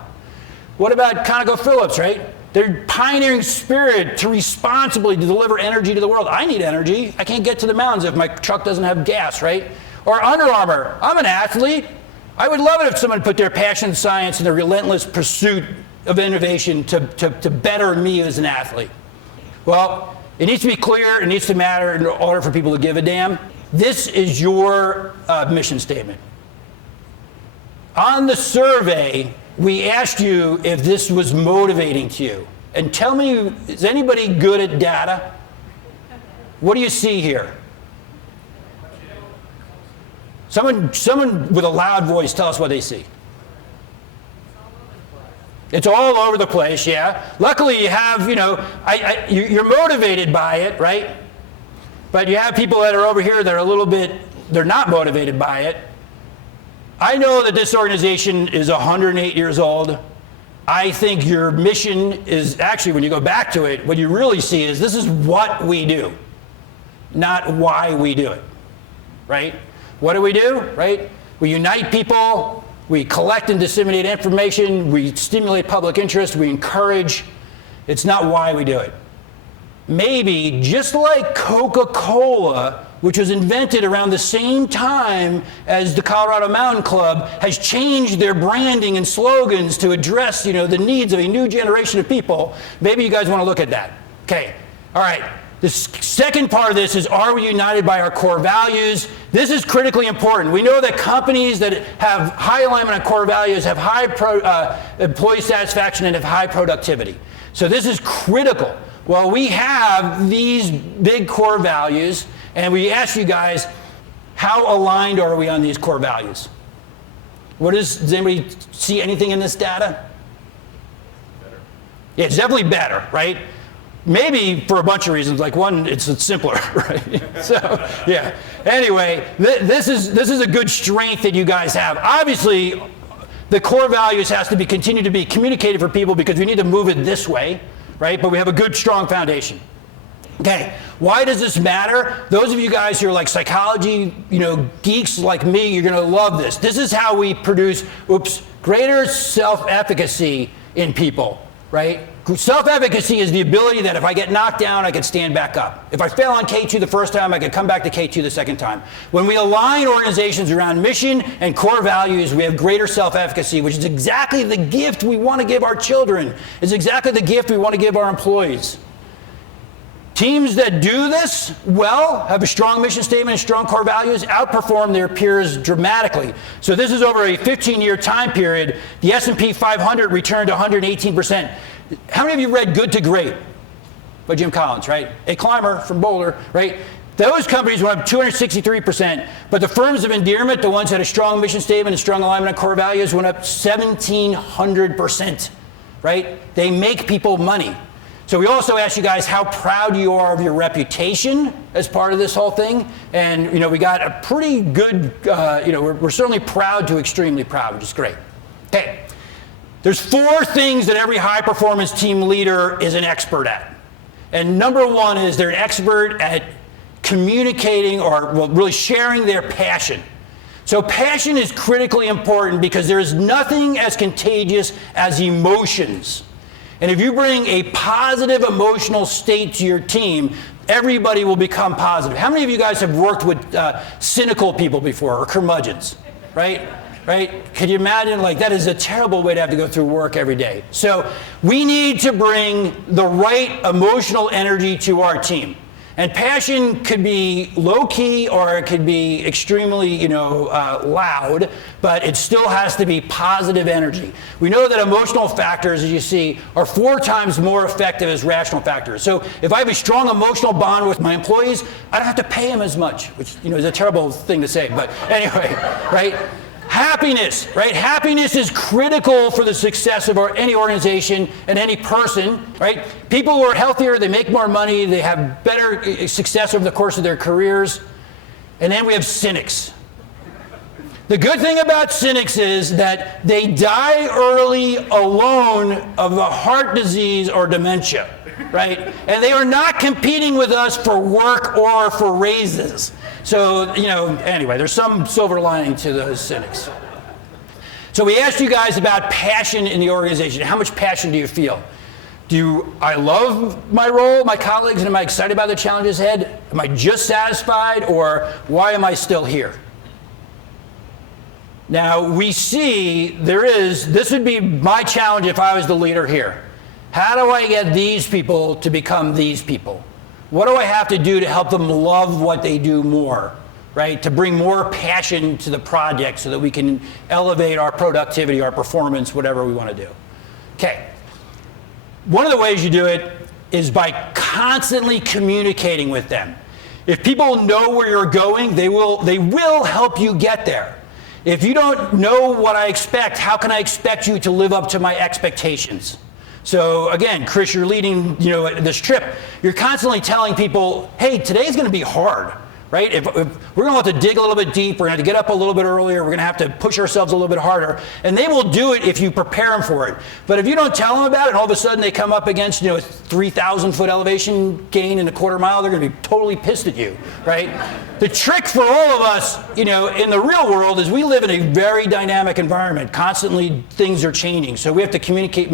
What about ConocoPhillips, right? They're pioneering spirit to responsibly deliver energy to the world. I need energy. I can't get to the mountains if my truck doesn't have gas, right? Or Under Armour. I'm an athlete. I would love it if someone put their passion in science and their relentless pursuit of innovation to better me as an athlete. Well, it needs to be clear, it needs to matter in order for people to give a damn. This is your mission statement. On the survey, we asked you if this was motivating to you. And tell me, is anybody good at data? What do you see here? Someone with a loud voice, tell us what they see. It's all over the place, yeah. Luckily, you have, you're motivated by it, right? But you have people that are over here that are they're not motivated by it. I know that this organization is 108 years old. I think your mission is actually, when you go back to it, what you really see is this is what we do, not why we do it, right? What do, right? We unite people, we collect and disseminate information, we stimulate public interest, we encourage. It's not why we do it. Maybe just like Coca-Cola, which was invented around the same time as the Colorado Mountain Club, has changed their branding and slogans to address, the needs of a new generation of people. Maybe you guys want to look at that. Okay, all right. The second part of this is, are we united by our core values? This is critically important. We know that companies that have high alignment on core values have high employee satisfaction and have high productivity. So this is critical. Well, we have these big core values, and we ask you guys, how aligned are we on these core values? Does anybody see anything in this data? Better. Yeah, it's definitely better, right? Maybe for a bunch of reasons. Like one, it's simpler, right? So, yeah. Anyway, this is a good strength that you guys have. Obviously, the core values has to continue to be communicated for people because we need to move it this way, right? But we have a good, strong foundation. Okay, why does this matter? Those of you guys who are like psychology, geeks like me, you're gonna love this. This is how we produce, greater self-efficacy in people, right? Self-efficacy is the ability that if I get knocked down, I can stand back up. If I fail on K2 the first time, I can come back to K2 the second time. When we align organizations around mission and core values, we have greater self-efficacy, which is exactly the gift we want to give our children. It's exactly the gift we want to give our employees. Teams that do this well, have a strong mission statement and strong core values, outperform their peers dramatically. So this is over a 15-year time period. The S&P 500 returned 118%. How many of you read Good to Great by Jim Collins, right? A climber from Boulder, right? Those companies went up 263%, but the firms of endearment, the ones that had a strong mission statement and strong alignment on core values, went up 1,700%, right? They make people money. So we also asked you guys how proud you are of your reputation as part of this whole thing. And, we got a pretty good, we're certainly proud to extremely proud, which is great. Okay. There's 4 things that every high-performance team leader is an expert at. And number 1 is they're an expert at communicating or really sharing their passion. So passion is critically important because there is nothing as contagious as emotions. And if you bring a positive emotional state to your team, everybody will become positive. How many of you guys have worked with cynical people before, or curmudgeons, right? Right? Can you imagine, like, that is a terrible way to have to go through work every day. So we need to bring the right emotional energy to our team. And passion could be low-key or it could be extremely, loud, but it still has to be positive energy. We know that emotional factors, as you see, are 4 times more effective as rational factors. So if I have a strong emotional bond with my employees, I don't have to pay them as much, which, is a terrible thing to say, but anyway, right? Happiness, right? Happiness is critical for the success of any organization and any person, right? People who are healthier, they make more money, they have better success over the course of their careers. And then we have cynics. The good thing about cynics is that they die early alone of a heart disease or dementia, right? And they are not competing with us for work or for raises. So, anyway, there's some silver lining to those cynics. So we asked you guys about passion in the organization. How much passion do you feel? I love my role, my colleagues, and am I excited about the challenges ahead? Am I just satisfied, or why am I still here? Now, we see this would be my challenge if I was the leader here. How do I get these people to become these people? What do I have to do to help them love what they do more, right? To bring more passion to the project so that we can elevate our productivity, our performance, whatever we want to do. Okay. One of the ways you do it is by constantly communicating with them. If people know where you're going, they will help you get there. If you don't know what I expect, how can I expect you to live up to my expectations? So again, Chris, you're leading, this trip. You're constantly telling people, hey, today's going to be hard, right? If we're going to have to dig a little bit deeper, we're going to have to get up a little bit earlier, we're going to have to push ourselves a little bit harder, and they will do it if you prepare them for it. But if you don't tell them about it, and all of a sudden they come up against, a 3,000-foot elevation gain in a quarter mile, they're going to be totally pissed at you, right? The trick for all of us, in the real world is we live in a very dynamic environment. Constantly things are changing. So we have to communicate.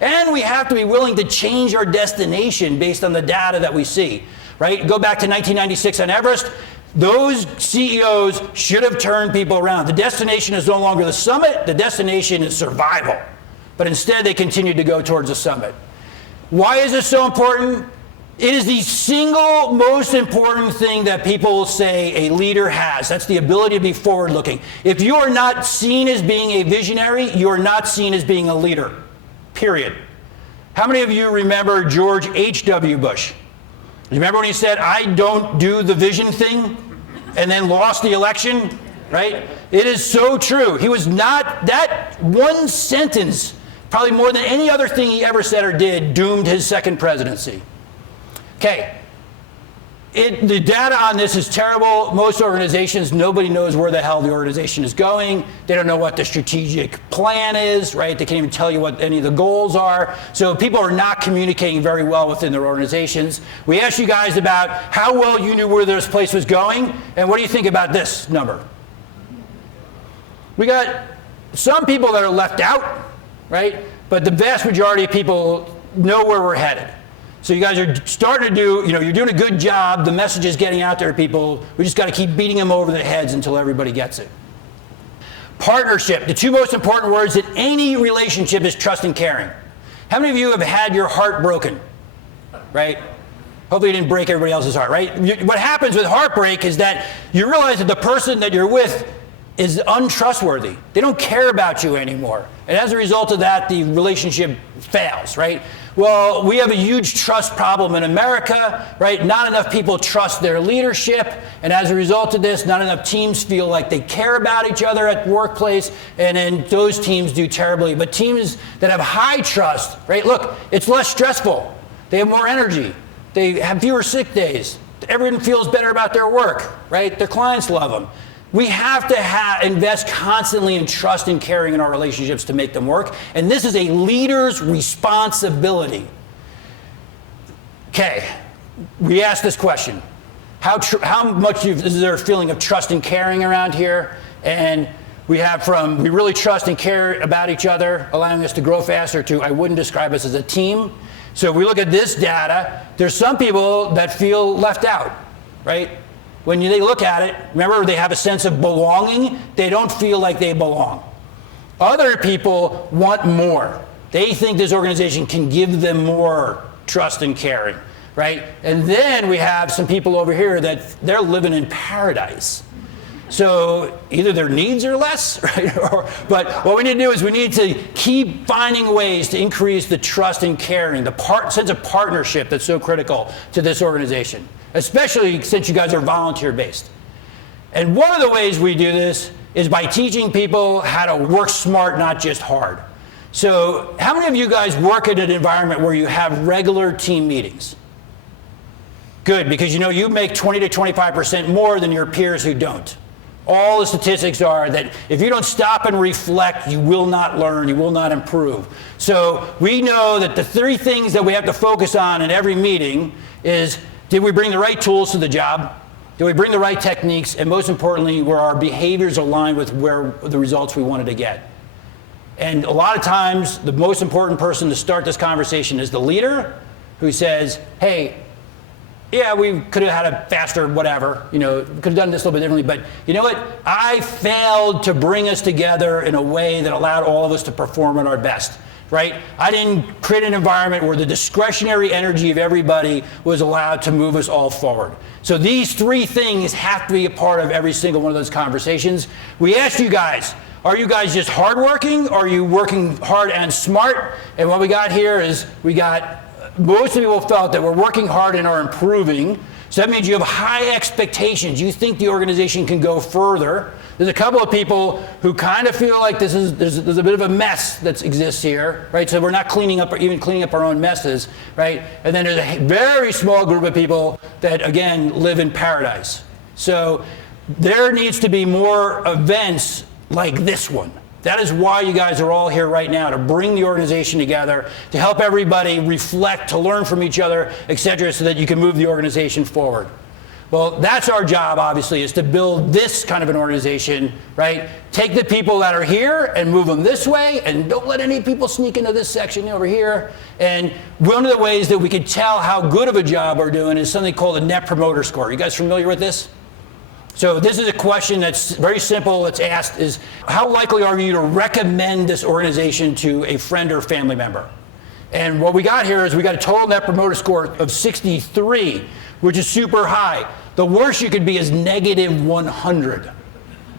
And we have to be willing to change our destination based on the data that we see, right? Go back to 1996 on Everest. Those CEOs should have turned people around. The destination is no longer the summit. The destination is survival. But instead, they continued to go towards the summit. Why is this so important? It is the single most important thing that people say a leader has. That's the ability to be forward-looking. If you are not seen as being a visionary, you are not seen as being a leader, period. How many of you remember George H.W. Bush? You remember when he said, I don't do the vision thing, and then lost the election, right? It is so true. He was not, that one sentence, probably more than any other thing he ever said or did, doomed his second presidency. Okay, the data on this is terrible. Most organizations, nobody knows where the hell the organization is going. They don't know what the strategic plan is, right? They can't even tell you what any of the goals are. So people are not communicating very well within their organizations. We asked you guys about how well you knew where this place was going, and what do you think about this number? We got some people that are left out, right? But the vast majority of people know where we're headed. So you guys are starting to do, you're doing a good job. The message is getting out there to people. We just got to keep beating them over the heads until everybody gets it. Partnership. The 2 most important words in any relationship is trust and caring. How many of you have had your heart broken, right? Hopefully you didn't break everybody else's heart, right? What happens with heartbreak is that you realize that the person that you're with is untrustworthy. They don't care about you anymore. And as a result of that, the relationship fails, right? Well, we have a huge trust problem in America, right? Not enough people trust their leadership, and as a result of this, not enough teams feel like they care about each other at the workplace, and then those teams do terribly. But teams that have high trust, right? Look, it's less stressful. They have more energy. They have fewer sick days. Everyone feels better about their work, right? Their clients love them. We have to invest constantly in trust and caring in our relationships to make them work. And this is a leader's responsibility. Okay, we asked this question. How much is there a feeling of trust and caring around here? And we have from, we really trust and care about each other, allowing us to grow faster, to I wouldn't describe us as a team. So if we look at this data, there's some people that feel left out, right? When they look at it, remember, they have a sense of belonging. They don't feel like they belong. Other people want more. They think this organization can give them more trust and caring, right? And then we have some people over here that they're living in paradise. So either their needs are less, right? But what we need to do is we need to keep finding ways to increase the trust and caring, the sense of partnership that's so critical to this organization, especially since you guys are volunteer-based. And one of the ways we do this is by teaching people how to work smart, not just hard. So how many of you guys work in an environment where you have regular team meetings? Good, because you make 20 to 25% more than your peers who don't. All the statistics are that if you don't stop and reflect, you will not learn, you will not improve. So we know that the 3 things that we have to focus on in every meeting is, did we bring the right tools to the job? Did we bring the right techniques? And most importantly, were our behaviors aligned with where the results we wanted to get? And a lot of times, the most important person to start this conversation is the leader who says, hey, yeah, we could have had a faster whatever, we could have done this a little bit differently, but you know what? I failed to bring us together in a way that allowed all of us to perform at our best, right? I didn't create an environment where the discretionary energy of everybody was allowed to move us all forward. So these 3 things have to be a part of every single one of those conversations. We asked you guys, are you guys just hardworking? Are you working hard and smart? And what we got here is most people felt that we're working hard and are improving. So that means you have high expectations. You think the organization can go further. There's a couple of people who kind of feel like there's a bit of a mess that exists here, right? So we're not cleaning up our own messes, right? And then there's a very small group of people that, again, live in paradise. So there needs to be more events like this one. That is why you guys are all here right now, to bring the organization together, to help everybody reflect, to learn from each other, et cetera, so that you can move the organization forward. Well, that's our job, obviously, is to build this kind of an organization, right? Take the people that are here and move them this way, and don't let any people sneak into this section over here. And one of the ways that we can tell how good of a job we're doing is something called a Net Promoter Score. You guys familiar with this? So this is a question that's very simple. That's asked is, how likely are you to recommend this organization to a friend or family member? And what we got here is we got a total Net Promoter Score of 63, which is super high. The worst you could be is negative 100.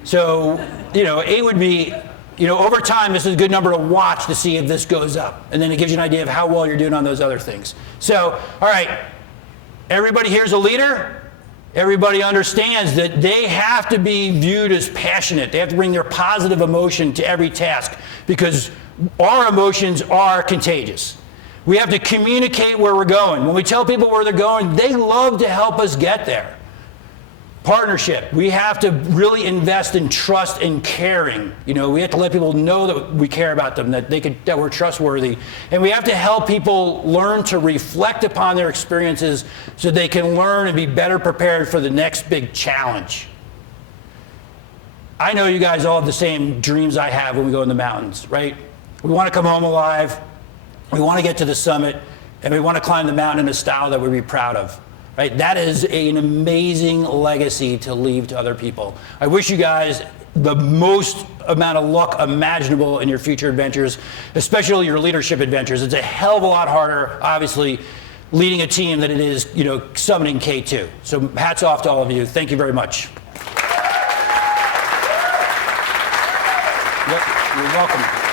So, it would be, over time, this is a good number to watch to see if this goes up. And then it gives you an idea of how well you're doing on those other things. So, all right, everybody here's a leader. Everybody understands that they have to be viewed as passionate. They have to bring their positive emotion to every task because our emotions are contagious. We have to communicate where we're going. When we tell people where they're going, they love to help us get there. Partnership. We have to really invest in trust and caring. We have to let people know that we care about them, that we're trustworthy. And we have to help people learn to reflect upon their experiences so they can learn and be better prepared for the next big challenge. I know you guys all have the same dreams I have when we go in the mountains, right? We want to come home alive. We want to get to the summit, and we want to climb the mountain in a style that we'd be proud of. Right? That is an amazing legacy to leave to other people. I wish you guys the most amount of luck imaginable in your future adventures, especially your leadership adventures. It's a hell of a lot harder, obviously, leading a team than it is, summiting K2. So hats off to all of you. Thank you very much. Yep, you're welcome.